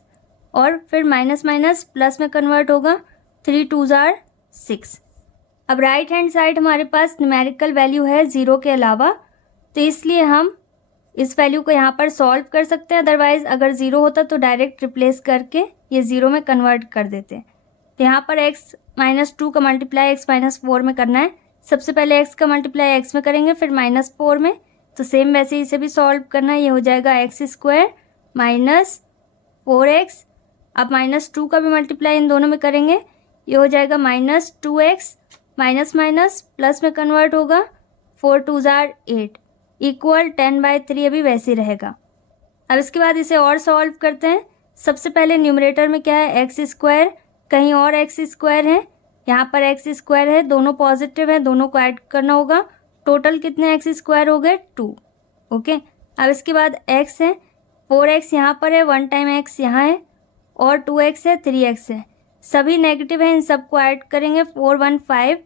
और फिर माइनस माइनस प्लस में कन्वर्ट होगा, 3 2s are 6। अब राइट हैंड साइड हमारे पास न्यूमेरिकल वैल्यू है 0 के अलावा, तो इसलिए हम इस वैल्यू को यहाँ पर सॉल्व कर सकते हैं। अदरवाइज़ अगर 0 होता तो डायरेक्ट रिप्लेस करके ये 0 में कन्वर्ट कर देते हैं। तो यहाँ पर x माइनस 2 का मल्टीप्लाई x माइनस 4 में करना है। सबसे पहले x का मल्टीप्लाई x में करेंगे, फिर -4 में, तो सेम वैसे इसे भी सॉल्व करना है। ये हो जाएगा x स्क्वायर -4x। अब -2 का भी मल्टीप्लाई इन दोनों में करेंगे, ये हो जाएगा -2x, माइनस माइनस प्लस में कन्वर्ट होगा, 4 2s are 8 इक्वल 10/3 अभी वैसे ही रहेगा। अब इसके बाद इसे और सॉल्व करते हैं। सबसे पहले न्यूमरेटर में क्या है? एक्स स्क्वायर, कहीं और एक्स स्क्वायर है, यहाँ पर एक्स स्क्वायर है, दोनों पॉजिटिव है, दोनों को ऐड करना होगा। टोटल कितने एक्स स्क्वायर हो गए? 2। ओके, अब इसके बाद एक्स है, 4x यहाँ पर है, 1 टाइम एक्स यहाँ है और 2x है, 3x है, सभी नेगेटिव है, इन सबको ऐड करेंगे। 4 1 5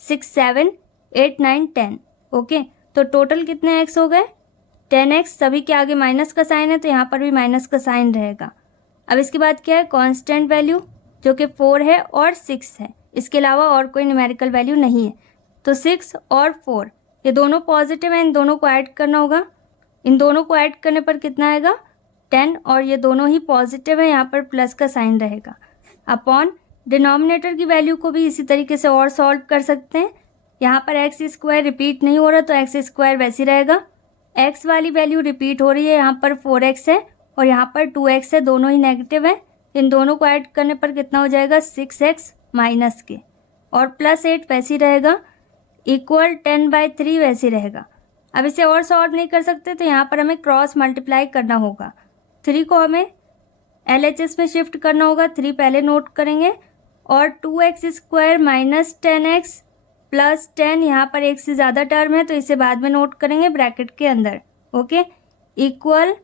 6 7 8 9 10। ओके, तो टोटल कितने एक्स हो गए? 10x। सभी के आगे माइनस का साइन है तो यहाँ पर भी माइनस का साइन रहेगा। अब इसके बाद क्या है? कांस्टेंट वैल्यू जो कि 4 है और 6 है, इसके अलावा और कोई न्यूमेरिकल वैल्यू नहीं है। तो 6 और 4 ये दोनों पॉजिटिव है, इन दोनों को ऐड करना होगा। इन दोनों को ऐड करने पर कितना आएगा? 10, और ये दोनों ही पॉजिटिव है, यहाँ पर प्लस का साइन रहेगा। अपॉन डिनोमिनेटर की वैल्यू को भी इसी तरीके से और सॉल्व कर सकते हैं। यहाँ पर एक्स स्क्वायर रिपीट नहीं हो रहा तो एक्स स्क्वायर वैसे ही रहेगा। एक्स वाली वैल्यू रिपीट हो रही है, यहाँ पर 4x है और यहाँ पर 2x है, दोनों ही नेगेटिव है। इन दोनों को ऐड करने पर कितना हो जाएगा? 6x माइनस के और +8 वैसे ही रहेगा, इक्वल 10/3 वैसे ही रहेगा। अब इसे और सॉल्व नहीं कर सकते तो यहाँ पर हमें क्रॉस मल्टीप्लाई करना होगा। 3 को हमें LHS में शिफ्ट करना होगा, 3 पहले नोट करेंगे और 2x² माइनस 10x प्लस 10, यहाँ पर एक से ज़्यादा टर्म है तो इसे बाद में नोट करेंगे ब्रैकेट के अंदर, ओके, इक्वल।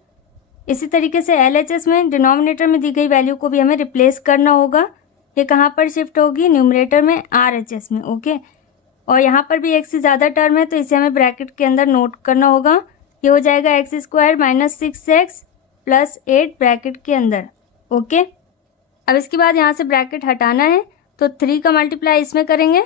इसी तरीके से LHS में डिनोमिनेटर में दी गई वैल्यू को भी हमें रिप्लेस करना होगा। ये कहाँ पर शिफ्ट होगी? न्यूमरेटर में, RHS में, ओके। और यहाँ पर भी एक से ज़्यादा टर्म है तो इसे हमें ब्रैकेट के अंदर नोट करना होगा। ये हो जाएगा x² minus 6x plus 8 bracket के अंदर, ओके। अब इसके बाद यहाँ से ब्रैकेट हटाना है तो 3 का मल्टीप्लाई इसमें करेंगे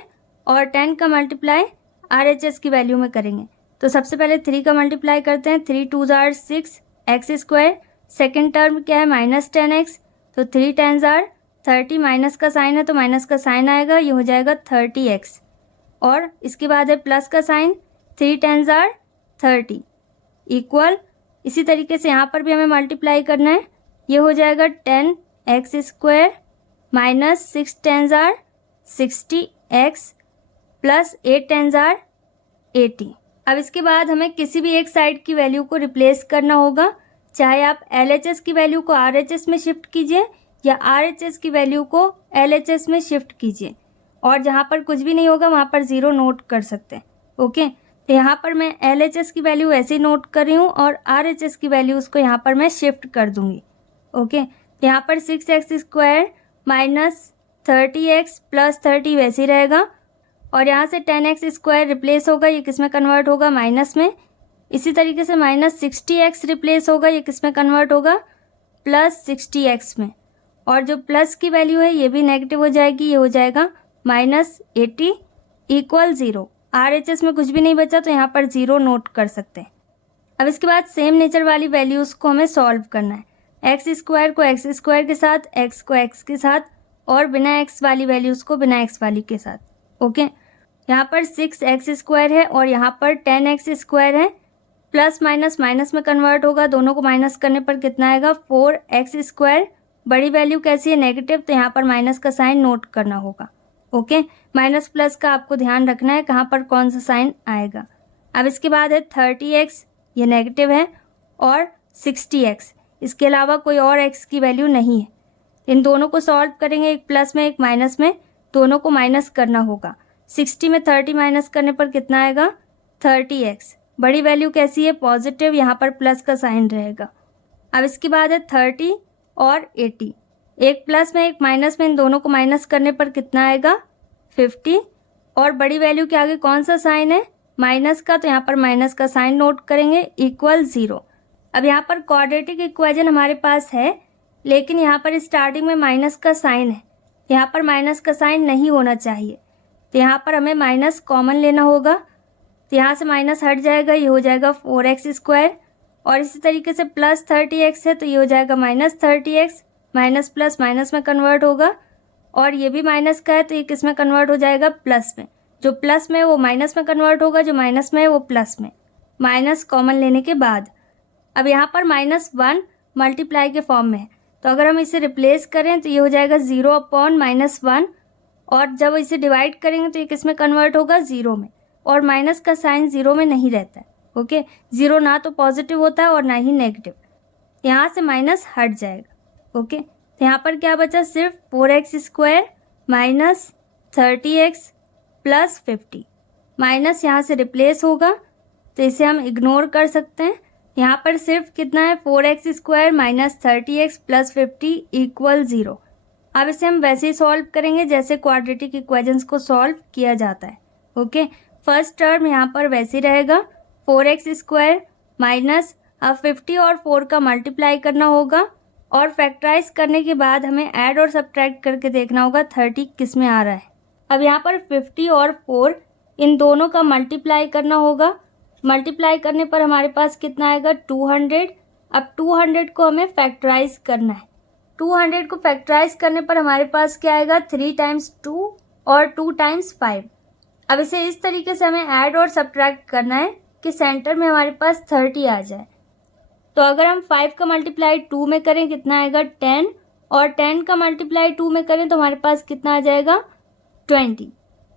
और 10 का मल्टीप्लाई RHS की वैल्यू में करेंगे। तो सबसे पहले 3 का मल्टीप्लाई करते हैं, 3 2 जार 6x², सेकेंड टर्म क्या है? माइनस 10x, तो 3 10 जार 30, माइनस का साइन है तो माइनस का साइन आएगा, ये हो जाएगा 30x। और इसके बाद है प्लस का साइन, 3 10 जार 30 इक्वल। इसी तरीके से यहाँ पर भी हमें मल्टीप्लाई करना है, ये हो जाएगा 10x² minus 6 10 jar 60x plus 8 10 jar 80। अब इसके बाद हमें किसी भी एक साइड की वैल्यू को रिप्लेस करना होगा, चाहे आप LHS की वैल्यू को RHS में शिफ्ट कीजिए या RHS की वैल्यू को LHS में शिफ्ट कीजिए, और जहाँ पर कुछ भी नहीं होगा वहाँ पर 0 नोट कर सकते हैं, ओके। तो यहाँ पर मैं LHS की वैल्यू ऐसे ही नोट कर रही हूँ और RHS की वैल्यू उसको यहाँ पर मैं शिफ्ट कर दूँगी, ओके। यहाँ पर 6x² माइनस 30x प्लस 30 वैसे ही रहेगा और यहाँ से 10x² रिप्लेस होगा, ये किस में कन्वर्ट होगा? माइनस में। इसी तरीके से माइनस 60x रिप्लेस होगा, ये किस में कन्वर्ट होगा? प्लस 60x में। और जो प्लस की वैल्यू है ये भी नेगेटिव हो जाएगी, ये हो जाएगा माइनस 80 इक्वल 0। RHS में कुछ भी नहीं बचा तो यहाँ पर 0 नोट कर सकते हैं। अब इसके बाद सेम नेचर वाली वैल्यूज़ को हमें सॉल्व करना है। x² को x² के साथ, x को x के साथ और बिना x वाली वैल्यूज़ को बिना x वाली के साथ, ओके। यहाँ पर 6x² है और यहाँ पर 10x² है, प्लस माइनस माइनस में कन्वर्ट होगा, दोनों को माइनस करने पर कितना आएगा? 4x²। बड़ी वैल्यू कैसी है? नेगेटिव, तो यहाँ पर माइनस का साइन नोट करना होगा, ओके। माइनस प्लस का आपको ध्यान रखना है कहाँ पर कौन सा साइन आएगा। अब इसके बाद है 30x, ये नेगेटिव है, और 60x, इसके अलावा कोई और x की वैल्यू नहीं है। इन दोनों को सॉल्व करेंगे, एक प्लस में एक माइनस में, दोनों को माइनस करना होगा। 60 में 30 माइनस करने पर कितना आएगा? 30x। बड़ी वैल्यू कैसी है? पॉजिटिव, यहाँ पर प्लस का साइन रहेगा। अब इसके बाद है 30 और 80, एक प्लस में एक माइनस में, इन दोनों को माइनस करने पर कितना आएगा? 50। और बड़ी वैल्यू के आगे कौन सा साइन है? माइनस का, तो यहाँ पर माइनस का साइन नोट करेंगे, इक्वल 0। अब यहाँ पर क्वाड्रेटिक इक्वेशन हमारे पास है, लेकिन यहाँ पर स्टार्टिंग में माइनस का साइन है, यहाँ पर माइनस का साइन नहीं होना चाहिए, तो यहाँ पर हमें माइनस कॉमन लेना होगा। तो यहाँ से माइनस हट जाएगा, ये हो जाएगा 4x²। और इसी तरीके से प्लस 30x है तो ये हो जाएगा minus 30x, minus plus minus में कन्वर्ट होगा, और ये भी माइनस का है तो ये किस में कन्वर्ट हो जाएगा? प्लस में। जो प्लस में है वो माइनस में कन्वर्ट होगा, जो माइनस में है वो प्लस में, माइनस कॉमन लेने के बाद। अब यहाँ पर -1 मल्टीप्लाई के फॉर्म में है, तो अगर हम इसे रिप्लेस करें तो ये हो जाएगा 0/-1, और जब इसे डिवाइड करेंगे तो ये किस में कन्वर्ट होगा? 0 में। और माइनस का साइन 0 में नहीं रहता है, ओके। 0 ना तो पॉजिटिव होता है और ना ही नेगेटिव, यहाँ से माइनस हट जाएगा, ओके। तो यहाँ पर क्या बचा? सिर्फ 4x² minus 30x plus 50। Minus यहाँ से रिप्लेस होगा तो इसे हम इग्नोर कर सकते हैं। यहाँ पर सिर्फ कितना है? 4x² minus 30x plus 50 equal 0। अब इसे हम वैसे ही सॉल्व करेंगे जैसे क्वाड्रेटिक इक्वेशंस को सॉल्व किया जाता है, ओके। फर्स्ट टर्म यहाँ पर वैसे ही रहेगा, 4x² माइनस, अब 50 और 4 का मल्टीप्लाई करना होगा, और फैक्टराइज करने के बाद हमें ऐड और सब्ट्रैक्ट करके देखना होगा 30 किस में आ रहा है। अब यहाँ पर 50 और 4 इन दोनों का मल्टीप्लाई करना होगा। मल्टीप्लाई करने पर हमारे पास कितना आएगा? 200। अब 200 को हमें फैक्टराइज करना है। 200 को फैक्टराइज करने पर हमारे पास क्या आएगा? 3 × 2 और 2 × 5। अब इसे इस तरीके से हमें ऐड और सब्ट्रैक्ट करना है कि सेंटर में हमारे पास 30 आ जाए। तो अगर हम 5 का मल्टीप्लाई 2 में करें कितना आएगा? 10, और 10 का मल्टीप्लाई 2 में करें तो हमारे पास कितना आ जाएगा? 20,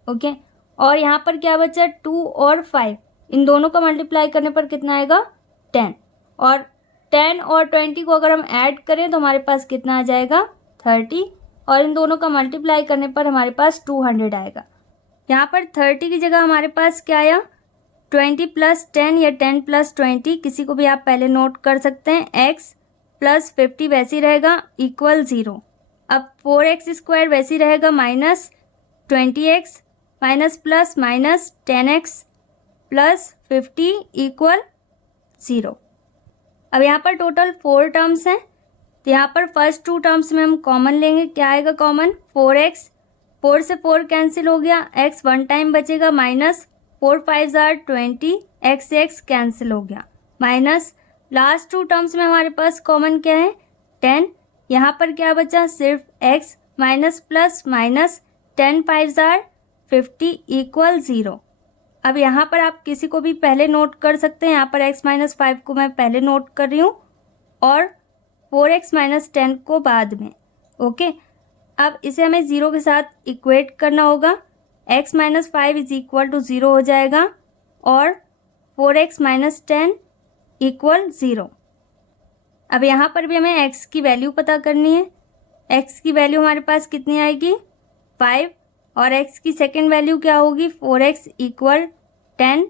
ओके। और यहाँ पर क्या बचा? 2 और 5, इन दोनों का मल्टीप्लाई करने पर कितना आएगा? 10, और 10 और 20 को अगर हम ऐड करें तो हमारे पास कितना आ जाएगा 30, और इन दोनों का मल्टीप्लाई करने पर हमारे पास 200 आएगा। यहाँ पर 30 की जगह हमारे पास क्या आया 20 + 10 या 10 + 20, किसी को भी आप पहले नोट कर सकते हैं। x + 50 वैसे ही रहेगा इक्वल 0। अब 4x² वैसे ही रहेगा -20x प्लस माइनस 10x + 50 = 0। अब यहाँ पर टोटल 4 टर्म्स हैं, तो यहाँ पर फर्स्ट 2 टर्म्स में हम कॉमन लेंगे। क्या आएगा कॉमन 4x, 4 से 4 कैंसिल हो गया, x 1 टाइम बचेगा, माइनस 4 5 = 20, x कैंसिल हो गया, माइनस लास्ट 2 टर्म्स में हमारे पास कॉमन क्या है 10। यहाँ पर क्या बचा सिर्फ x, माइनस प्लस माइनस 10 5 = 50 = 0। अब यहाँ पर आप किसी को भी पहले नोट कर सकते हैं। यहाँ पर x - 5 को मैं पहले नोट कर रही हूँ और 4x - 10 को बाद में। ओके, अब इसे हमें 0 के साथ इक्वेट करना होगा। x - 5 = 0 हो जाएगा और 4x - 10 = 0। अब यहाँ पर भी हमें x की वैल्यू पता करनी है। x की वैल्यू हमारे पास कितनी आएगी 5, और x की सेकेंड वैल्यू क्या होगी 4x = 10,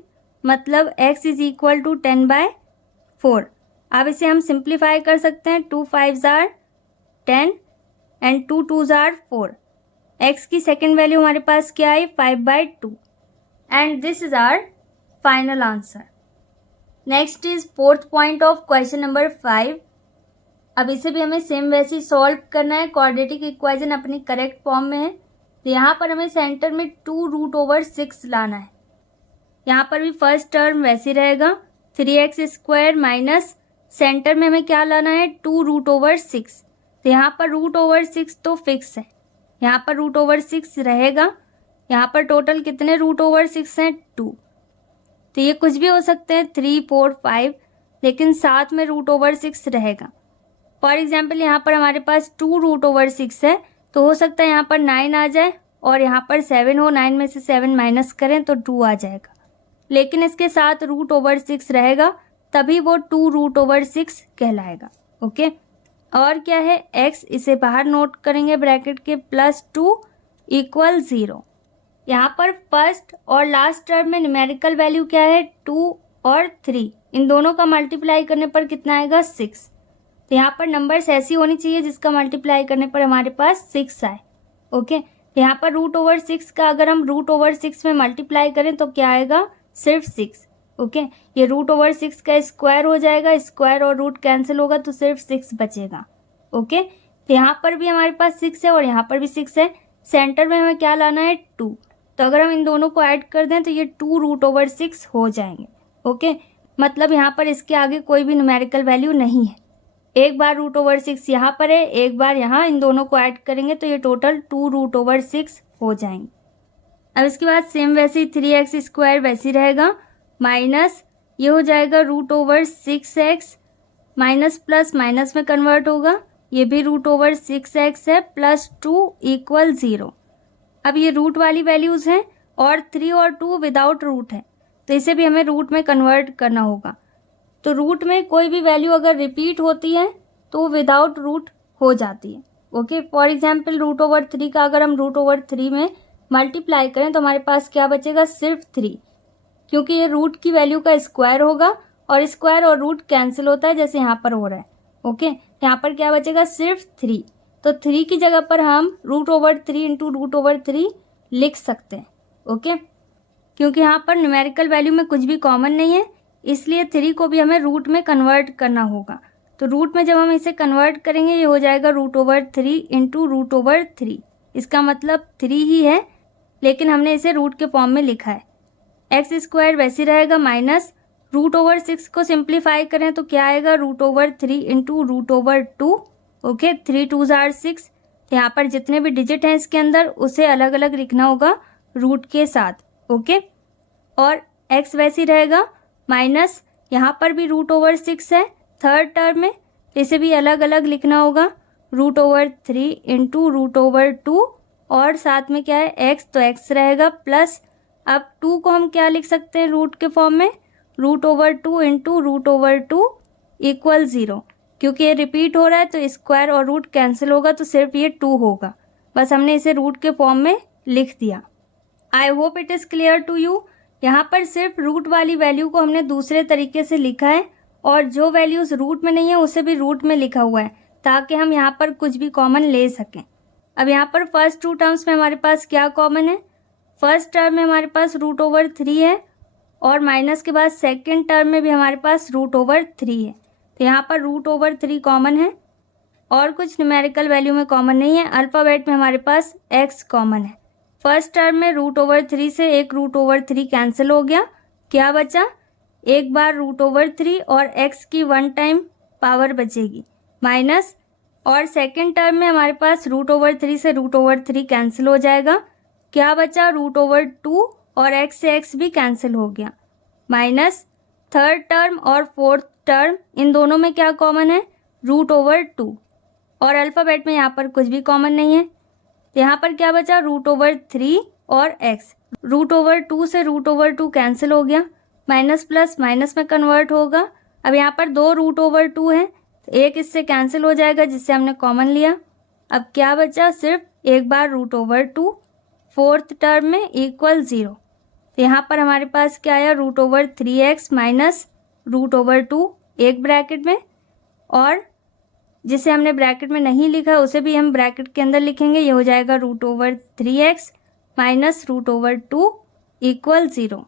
मतलब x = 10/4। अब इसे हम सिंप्लीफाई कर सकते हैं। 2 5 = 10 एंड 2 2 = 4। x की सेकेंड वैल्यू हमारे पास क्या आई 5/2, and this is our final answer. Next is 4th point of question number 5। अब इसे भी हमें सेम वैसे ही सॉल्व करना है। क्वाड्रेटिक इक्वेशन अपनी करेक्ट फॉर्म में है, तो यहाँ पर हमें सेंटर में 2√6 लाना है। यहाँ पर भी फर्स्ट टर्म वैसे रहेगा 3x² माइनस सेंटर में हमें क्या लाना है 2√6। तो यहाँ पर √6 तो फिक्स है, यहाँ पर √6 रहेगा। यहाँ पर टोटल कितने √6 हैं 2, तो ये कुछ भी हो सकते हैं 3 4 5, लेकिन साथ में √6 रहेगा। फॉर एग्जाम्पल यहाँ पर हमारे पास 2√6 है, तो हो सकता है यहाँ पर 9 आ जाए और यहाँ पर 7 हो, 9 में से 7 माइनस करें तो 2 आ जाएगा, लेकिन इसके साथ √6 रहेगा, तभी वो 2√6 कहलाएगा। ओके, और क्या है x, इसे बाहर नोट करेंगे ब्रैकेट के, +2 = 0। यहाँ पर फर्स्ट और लास्ट टर्म में न्यूमेरिकल वैल्यू क्या है 2 और 3, इन दोनों का मल्टीप्लाई करने पर कितना आएगा 6। तो यहाँ पर नंबर्स ऐसी होनी चाहिए जिसका मल्टीप्लाई करने पर हमारे पास 6 आए। ओके, तो यहाँ पर √6 का अगर हम √6 में मल्टीप्लाई करें तो क्या आएगा सिर्फ 6। ओके, ये √6 का स्क्वायर हो जाएगा, स्क्वायर और रूट कैंसिल होगा तो सिर्फ 6 बचेगा। ओके, तो यहाँ पर भी हमारे पास 6 है और यहाँ पर भी 6 है। सेंटर में हमें क्या लाना है 2, तो अगर हम इन दोनों को ऐड कर दें तो ये 2√6 हो जाएंगे। ओके, मतलब यहाँ पर इसके आगे कोई भी न्यूमेरिकल वैल्यू नहीं है। एक बार √6 यहाँ पर है, एक बार यहाँ, इन दोनों को ऐड करेंगे तो ये टोटल 2√6 हो जाएंगे। अब इसके बाद सेम वैसे ही 3x² वैसे ही रहेगा, माइनस ये हो जाएगा √6x, माइनस प्लस माइनस में कन्वर्ट होगा, ये भी √6x है, +2 = 0। अब ये रूट वाली वैल्यूज़ हैं और 3 और 2 विदाउट रूट है, तो इसे भी हमें रूट में कन्वर्ट करना होगा। तो रूट में कोई भी वैल्यू अगर रिपीट होती है तो विदाउट रूट हो जाती है। ओके, फॉर एग्जाम्पल √3 का अगर हम √3 में मल्टीप्लाई करें तो हमारे पास क्या बचेगा सिर्फ 3, क्योंकि ये रूट की वैल्यू का स्क्वायर होगा और स्क्वायर और रूट कैंसिल होता है जैसे यहाँ पर हो रहा है। ओके, यहाँ पर क्या बचेगा सिर्फ 3, तो 3 की जगह पर हम √3 × √3 लिख सकते हैं। ओके, क्योंकि यहाँ पर न्यूमेरिकल वैल्यू में कुछ भी कॉमन नहीं है, इसलिए 3 को भी हमें रूट में कन्वर्ट करना होगा। तो रूट में जब हम इसे कन्वर्ट करेंगे ये हो जाएगा √3 × √3। इसका मतलब 3 ही है, लेकिन हमने इसे रूट के फॉर्म में लिखा है। x² वैसे रहेगा, माइनस √6 को सिंप्लीफाई करें तो क्या आएगा √3 × √2। ओके, 3 2 = 6। यहाँ पर जितने भी डिजिट हैं इसके अंदर उसे अलग अलग लिखना होगा रूट के साथ। ओके, और x वैसे रहेगा, माइनस यहाँ पर भी √6 है थर्ड टर्म में, तो इसे भी अलग अलग लिखना होगा √3 × √2, और साथ में क्या है x, तो x रहेगा प्लस, अब 2 को हम क्या लिख सकते हैं रूट के फॉर्म में, √2 × √2, इक्वल 0। क्योंकि ये रिपीट हो रहा है तो स्क्वायर और रूट कैंसिल होगा तो सिर्फ ये 2 होगा। बस हमने इसे रूट के फॉर्म में लिख दिया। I hope it is clear to you. यहाँ पर सिर्फ रूट वाली वैल्यू को हमने दूसरे तरीके से लिखा है और जो वैल्यूज़ रूट में नहीं है उसे भी रूट में लिखा हुआ है ताकि हम यहाँ पर कुछ भी कॉमन ले सकें। अब यहाँ पर फर्स्ट 2 टर्म्स में हमारे पास क्या कॉमन है? फर्स्ट टर्म में हमारे पास √3 है और माइनस के बाद सेकेंड टर्म में भी हमारे पास √3 है। तो यहाँ पर √3 कॉमन है और कुछ न्यूमेरिकल वैल्यू में कॉमन नहीं है। अल्फ़ाबेट में हमारे पास x कॉमन है। फर्स्ट टर्म में √3 से एक √3 कैंसिल हो गया। क्या बचा? एक बार √3 और x की 1 टाइम पावर बचेगी माइनस, और सेकेंड टर्म में हमारे पास √3 से √3 कैंसिल हो जाएगा। क्या बचा? √2 और x से x भी कैंसिल हो गया माइनस। थर्ड टर्म और फोर्थ टर्म इन दोनों में क्या कॉमन है? √2 और अल्फ़ाबेट में यहाँ पर कुछ भी कॉमन नहीं है। तो यहाँ पर क्या बचा? √3 और x। √2 से √2 कैंसिल हो गया, माइनस प्लस माइनस में कन्वर्ट होगा। अब यहाँ पर 2 √2 है तो एक इससे कैंसिल हो जाएगा जिससे हमने कॉमन लिया। अब क्या बचा? सिर्फ एक बार √2 फोर्थ टर्म में इक्वल 0। तो यहाँ पर हमारे पास क्या आया? √3x माइनस √2 एक ब्रैकेट में, और जिसे हमने ब्रैकेट में नहीं लिखा उसे भी हम ब्रैकेट के अंदर लिखेंगे। ये हो जाएगा √3x माइनस √2 इक्वल 0।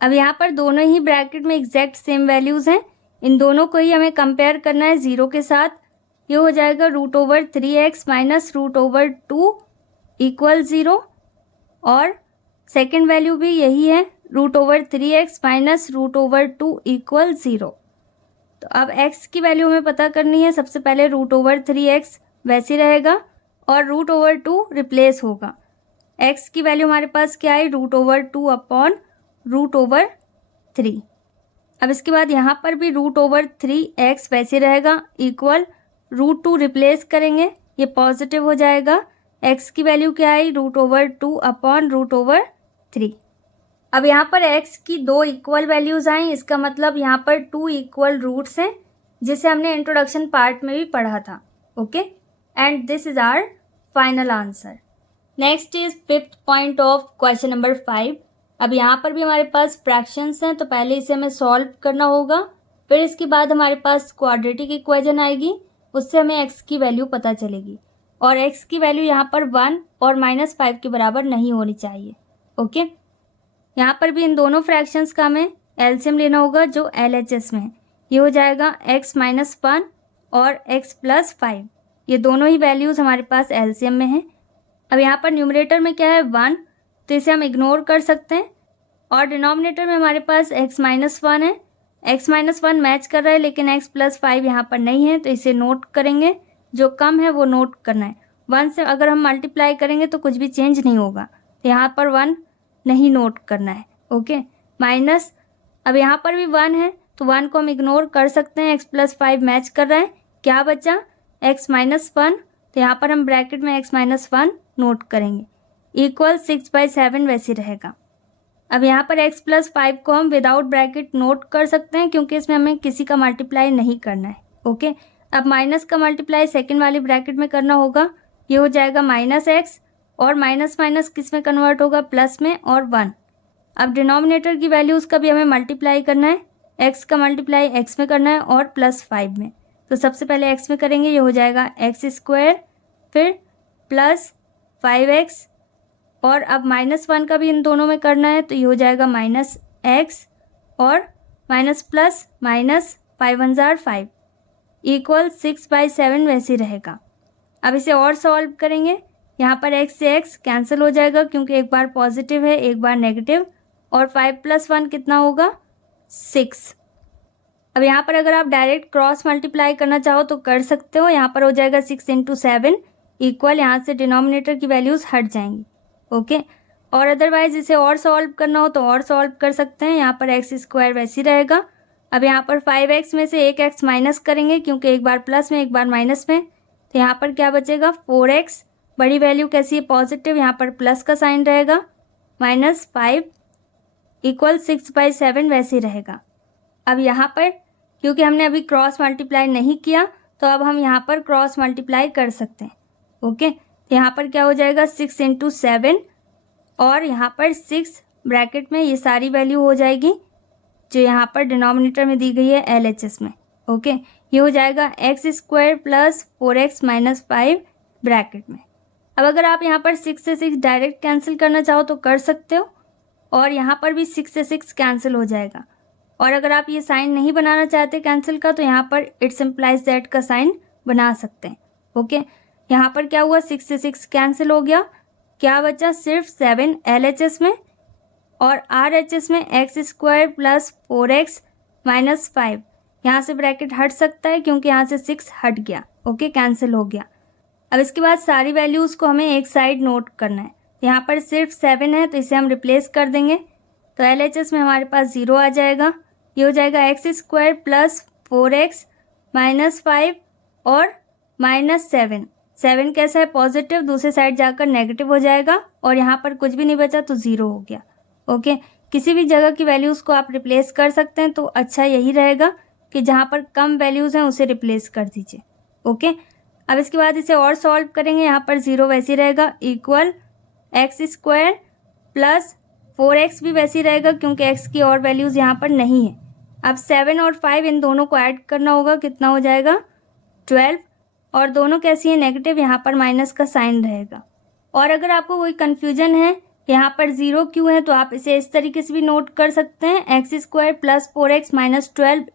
अब यहाँ पर दोनों ही ब्रैकेट में एग्जैक्ट सेम वैल्यूज़ हैं, इन दोनों को ही हमें कंपेयर करना है 0 के साथ। ये हो जाएगा √3x माइनस √2 इक्वल 0 और सेकेंड वैल्यू भी यही है √3x माइनस √2 इक्वल 0। तो अब x की वैल्यू हमें पता करनी है। सबसे पहले √3x वैसे रहेगा और √2 रिप्लेस होगा। x की वैल्यू हमारे पास क्या है? √2 अपॉन √3। अब इसके बाद यहाँ पर भी √3x वैसे रहेगा इक्वल √2 रिप्लेस करेंगे, ये पॉजिटिव हो जाएगा। x की वैल्यू क्या है? √2 अपॉन √3। अब यहाँ पर x की 2 इक्वल वैल्यूज़ आई, इसका मतलब यहाँ पर 2 इक्वल रूट्स हैं जिसे हमने इंट्रोडक्शन पार्ट में भी पढ़ा था। Okay, and this is our final answer. Next is 5th point of question number 5। अब यहाँ पर भी हमारे पास फ्रैक्शंस हैं तो पहले इसे हमें सॉल्व करना होगा, फिर इसके बाद हमारे पास क्वाड्रेटिक इक्वेशन आएगी, उससे हमें x की वैल्यू पता चलेगी और x की वैल्यू यहाँ पर 1 और -5 के बराबर नहीं होनी चाहिए। ओके, यहाँ पर भी इन दोनों फ्रैक्शंस का हमें एलसीएम लेना होगा जो LHS में है। ये हो जाएगा x - 1 और x + 5, ये दोनों ही वैल्यूज़ हमारे पास एलसीएम में हैं। अब यहाँ पर न्यूमरेटर में क्या है? 1, तो इसे हम इग्नोर कर सकते हैं, और डिनोमिनेटर में हमारे पास x - 1 है। x - 1 मैच कर रहा है लेकिन x + 5 यहाँ पर नहीं है तो इसे नोट करेंगे, जो कम है वो नोट करना है। 1 से अगर हम मल्टीप्लाई करेंगे तो कुछ भी चेंज नहीं होगा, तो यहाँ पर 1 नहीं नोट करना है। ओके, माइनस, अब यहाँ पर भी 1 है तो 1 को हम इग्नोर कर सकते हैं, x + 5 मैच कर रहा है। क्या बचा? x - 1, तो यहाँ पर हम ब्रैकेट में x - 1 नोट करेंगे इक्वल 6/7 वैसे रहेगा। अब यहाँ पर x + 5 को हम विदाउट ब्रैकेट नोट कर सकते हैं क्योंकि इसमें हमें किसी का मल्टीप्लाई नहीं करना है। ओके, अब माइनस का मल्टीप्लाई सेकेंड वाली ब्रैकेट में करना होगा। ये हो जाएगा -x, और माइनस माइनस किस में कन्वर्ट होगा? प्लस में, और 1। अब डिनोमिनेटर की वैल्यूज़ का भी हमें मल्टीप्लाई करना है, x का मल्टीप्लाई x में करना है और +5 में। तो सबसे पहले x में करेंगे, ये हो जाएगा x², फिर +5x, और अब -1 का भी इन दोनों में करना है तो ये हो जाएगा -x और minus plus minus 5 1 jar 5 equal 6/7 वैसे रहेगा। अब इसे और सॉल्व करेंगे, यहाँ पर x से x कैंसिल हो जाएगा क्योंकि एक बार पॉजिटिव है एक बार नेगेटिव, और 5 + 1 कितना होगा? 6। अब यहाँ पर अगर आप डायरेक्ट क्रॉस मल्टीप्लाई करना चाहो तो कर सकते हो। यहाँ पर हो जाएगा 6 × 7 इक्वल, यहाँ से डिनोमिनेटर की वैल्यूज़ हट जाएंगी। ओके, और अदरवाइज इसे और सॉल्व करना हो तो और सॉल्व कर सकते हैं। यहाँ पर x² वैसे ही रहेगा। अब यहाँ पर 5x में से एक x माइनस करेंगे क्योंकि एक बार प्लस में एक बार माइनस में, तो यहाँ पर क्या बचेगा? 4x। बड़ी वैल्यू कैसी है? पॉजिटिव, यहाँ पर प्लस का साइन रहेगा, -5 इक्वल 6/7 वैसे रहेगा। अब यहाँ पर क्योंकि हमने अभी क्रॉस मल्टीप्लाई नहीं किया तो अब हम यहाँ पर क्रॉस मल्टीप्लाई कर सकते हैं। ओके, तो यहाँ पर क्या हो जाएगा 6 × 7 और यहाँ पर 6 ब्रैकेट में ये सारी वैल्यू हो जाएगी जो यहाँ पर डिनोमिनेटर में दी गई है LHS में। ओके, ये हो जाएगा x² + 4x - 5 ब्रैकेट में। अब अगर आप यहाँ पर 6 से 6 डायरेक्ट कैंसिल करना चाहो तो कर सकते हो और यहाँ पर भी 6 से 6 कैंसिल हो जाएगा। और अगर आप ये साइन नहीं बनाना चाहते कैंसिल का तो यहाँ पर इट्स इम्प्लाइज दैट का साइन बना सकते हैं। ओके, यहाँ पर क्या हुआ 6 से 6 कैंसिल हो गया, क्या बचा सिर्फ 7 LHS में और RHS में x² + 4x - 5। यहाँ से ब्रैकेट हट सकता है क्योंकि यहाँ से 6 हट गया। ओके, कैंसिल हो गया। अब इसके बाद सारी वैल्यूज़ को हमें एक साइड नोट करना है। यहाँ पर सिर्फ 7 है तो इसे हम रिप्लेस कर देंगे, तो LHS में हमारे पास 0 आ जाएगा। ये हो जाएगा x² + 4x - 5 और -7। 7 कैसा है पॉजिटिव, दूसरे साइड जाकर नेगेटिव हो जाएगा और यहाँ पर कुछ भी नहीं बचा तो 0 हो गया। ओके, किसी भी जगह की वैल्यूज़ को आप रिप्लेस कर सकते हैं, तो अच्छा यही रहेगा कि जहाँ पर कम वैल्यूज़ हैं उसे रिप्लेस कर दीजिए। ओके, अब इसके बाद इसे और सॉल्व करेंगे। यहाँ पर 0 वैसे रहेगा इक्वल x² + 4x भी वैसे रहेगा क्योंकि x की और वैल्यूज़ यहाँ पर नहीं है। अब 7 और 5 इन दोनों को ऐड करना होगा, कितना हो जाएगा 12 और दोनों कैसी है नेगेटिव, यहाँ पर माइनस का साइन रहेगा। और अगर आपको कोई कन्फ्यूजन है यहाँ पर 0 क्यों है तो आप इसे इस तरीके से भी नोट कर सकते हैं, x² + 4x - 12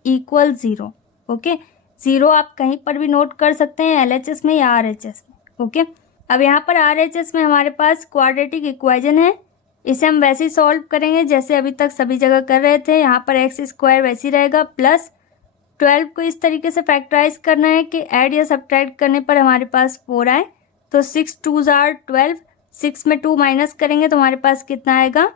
= 0। ओके, 0 आप कहीं पर भी नोट कर सकते हैं LHS में या RHS में। ओके, अब यहाँ पर RHS में हमारे पास क्वाड्रेटिक इक्वेशन है, इसे हम वैसे ही सॉल्व करेंगे जैसे अभी तक सभी जगह कर रहे थे। यहाँ पर x² वैसे ही रहेगा प्लस 12 को इस तरीके से फैक्टराइज करना है कि ऐड या सब्ट्रैक्ट करने पर हमारे पास 4 आए, तो 6 × 2 = 12, 6 में 2 माइनस करेंगे तो हमारे पास कितना आएगा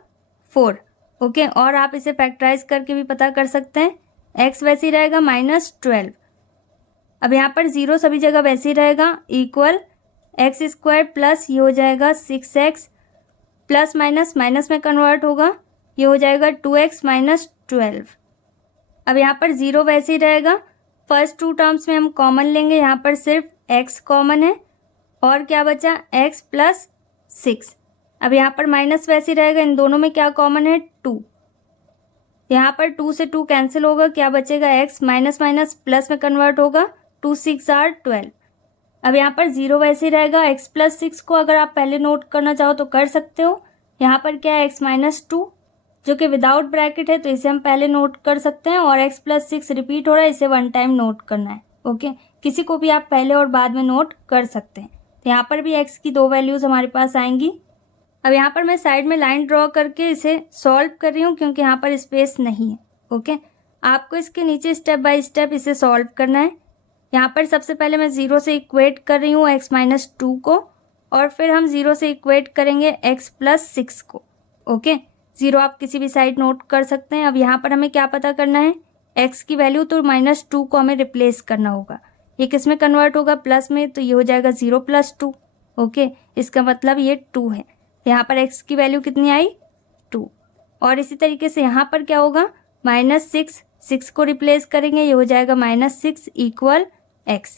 4। ओके, और आप इसे फैक्टराइज करके भी पता कर सकते हैं, x वैसे ही रहेगा -12। अब यहाँ पर 0 सभी जगह वैसे ही रहेगा इक्वल x² प्लस ये हो जाएगा 6x प्लस माइनस माइनस में कन्वर्ट होगा, ये हो जाएगा 2x - 12। अब यहाँ पर 0 वैसे ही रहेगा। फर्स्ट 2 टर्म्स में हम कॉमन लेंगे, यहाँ पर सिर्फ x कॉमन है और क्या बचा x + 6। अब यहाँ पर माइनस वैसे ही रहेगा, इन दोनों में क्या कॉमन है 2। यहाँ पर 2 से 2 कैंसिल होगा, क्या बचेगा x माइनस माइनस प्लस में कन्वर्ट होगा, 2 × 6 = 12। अब यहाँ पर 0 वैसे ही रहेगा। x + 6 को अगर आप पहले नोट करना चाहो तो कर सकते हो। यहाँ पर क्या है x - 2 जो कि विदाउट ब्रैकेट है तो इसे हम पहले नोट कर सकते हैं और x + 6 रिपीट हो रहा है, इसे 1 टाइम नोट करना है। ओके, किसी को भी आप पहले और बाद में नोट कर सकते हैं। तो यहाँ पर भी x की 2 वैल्यूज़ हमारे पास आएंगी। अब यहाँ पर मैं साइड में लाइन ड्रॉ करके इसे सॉल्व कर रही हूँ क्योंकि यहाँ पर स्पेस नहीं है। ओके, आपको इसके नीचे स्टेप बाय स्टेप इसे सॉल्व करना है। यहाँ पर सबसे पहले मैं 0 से इक्वेट कर रही हूँ x - 2 को और फिर हम 0 से इक्वेट करेंगे x + 6 को। ओके, 0 आप किसी भी साइड नोट कर सकते हैं। अब यहाँ पर हमें क्या पता करना है, x की वैल्यू, तो -2 को हमें रिप्लेस करना होगा। ये किस में कन्वर्ट होगा प्लस में, तो ये हो जाएगा 0 + 2। ओके, इसका मतलब ये 2 है। यहाँ पर x की वैल्यू कितनी आई 2। और इसी तरीके से यहाँ पर क्या होगा -6, 6 को रिप्लेस करेंगे, ये हो जाएगा -6 = x।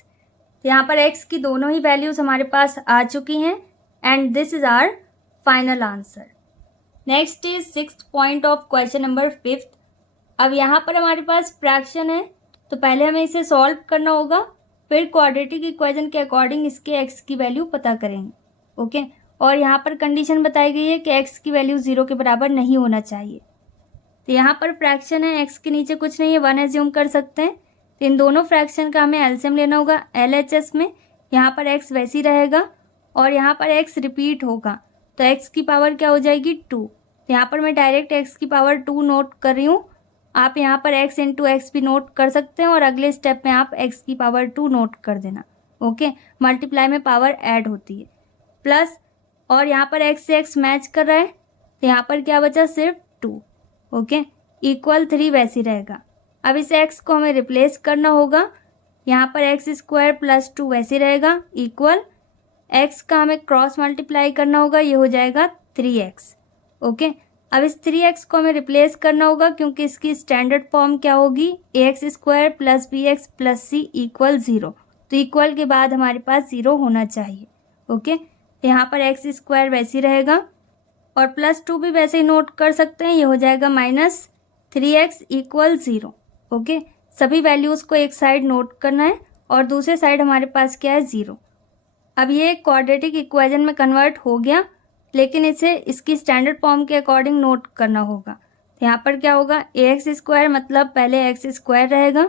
यहाँ पर x की दोनों ही वैल्यूज़ हमारे पास आ चुकी हैं and this is our final answer. Next is 6th point of question number 5th। अब यहाँ पर हमारे पास फ्रैक्शन है तो पहले हमें इसे सॉल्व करना होगा, फिर क्वाड्रेटिक इक्वेशन के अकॉर्डिंग इसके x की वैल्यू पता करेंगे। ओके, और यहाँ पर कंडीशन बताई गई है कि x की वैल्यू 0 के बराबर नहीं होना चाहिए। तो यहाँ पर फ्रैक्शन है, x के नीचे कुछ नहीं है, 1 एज्यूम कर सकते हैं। तो इन दोनों फ्रैक्शन का हमें एलसीएम लेना होगा LHS में। यहाँ पर x वैसी रहेगा और यहाँ पर x रिपीट होगा तो x की पावर क्या हो जाएगी 2। तो यहाँ पर मैं डायरेक्ट x की पावर 2 नोट कर रही हूँ, आप यहाँ पर x × x भी नोट कर सकते हैं और अगले स्टेप में आप x की पावर 2 नोट कर देना। ओके, मल्टीप्लाई में पावर ऐड होती है प्लस, और यहाँ पर x से x मैच कर रहा है तो यहाँ पर क्या बचा सिर्फ 2। ओके, इक्वल 3 वैसे रहेगा। अब इस x को हमें रिप्लेस करना होगा, यहाँ पर x² + 2 वैसे रहेगा इक्वल x का हमें क्रॉस मल्टीप्लाई करना होगा, ये हो जाएगा 3x। ओके, अब इस 3x को हमें रिप्लेस करना होगा क्योंकि इसकी स्टैंडर्ड फॉर्म क्या होगी, ax² plus bx plus c equal 0। तो इक्वल के बाद हमारे पास 0 होना चाहिए। ओके, यहाँ पर x² वैसे ही रहेगा और +2 भी वैसे ही नोट कर सकते हैं, ये हो जाएगा -3x इक्वल 0। ओके, सभी वैल्यूज़ को एक साइड नोट करना है और दूसरे साइड हमारे पास क्या है, 0। अब ये क्वाड्रेटिक इक्वेशन में कन्वर्ट हो गया, लेकिन इसे इसकी स्टैंडर्ड फॉर्म के अकॉर्डिंग नोट करना होगा। तो यहाँ पर क्या होगा, ax² मतलब पहले x² रहेगा,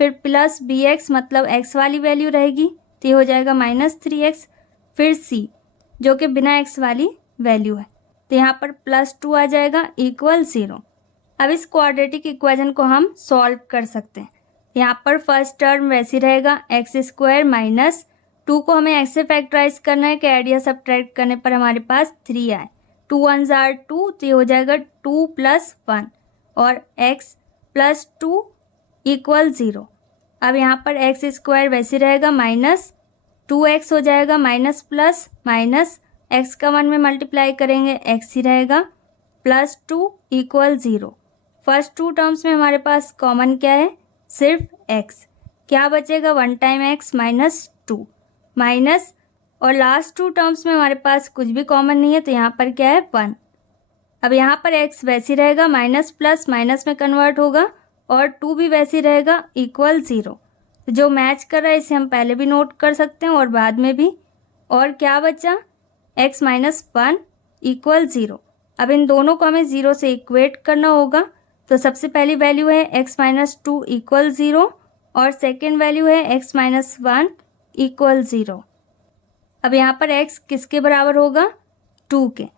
फिर प्लस bx मतलब x वाली वैल्यू रहेगी, तो ये हो जाएगा -3x, फिर c जो कि बिना x वाली वैल्यू है, तो यहाँ पर +2 आ जाएगा इक्वल 0। अब इस क्वाड्रेटिक इक्वेशन को हम सॉल्व कर सकते हैं। यहाँ पर फर्स्ट टर्म वैसी रहेगा, x² माइनस 2 को हमें x से फैक्टराइज करना है कि ऐड या सब्ट्रैक्ट करने पर हमारे पास 3 आए। 2 1s are 2, तो ये हो जाएगा 2 + 1 और x + 2 इक्वल 0। अब यहाँ पर x² वैसे रहेगा, -2x हो जाएगा, माइनस प्लस माइनस x का 1 में मल्टीप्लाई करेंगे x ही रहेगा, +2 इक्वल 0। फर्स्ट 2 टर्म्स में हमारे पास कॉमन क्या है, सिर्फ x। क्या बचेगा, 1 टाइम x -2 माइनस, और लास्ट 2 टर्म्स में हमारे पास कुछ भी कॉमन नहीं है, तो यहाँ पर क्या है, 1। अब यहाँ पर x वैसे ही रहेगा, माइनस प्लस माइनस में कन्वर्ट होगा और 2 भी वैसे ही रहेगा इक्वल 0। तो जो मैच कर रहा है इसे हम पहले भी नोट कर सकते हैं और बाद में भी। और क्या बचा, x - 1 इक्वल 0। अब इन दोनों को हमें 0 से इक्वेट करना होगा। तो सबसे पहली वैल्यू है x - 2 इक्वल 0 और सेकेंड वैल्यू है x - 1 इक्वल 0। अब यहाँ पर x किसके बराबर होगा, 2 के।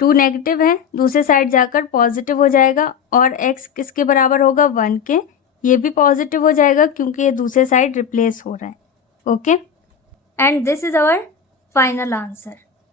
2 नेगेटिव है, दूसरे साइड जाकर पॉजिटिव हो जाएगा, और x किसके बराबर होगा, 1 के। ये भी पॉजिटिव हो जाएगा क्योंकि ये दूसरे साइड रिप्लेस हो रहा है। Okay, and this is our final answer.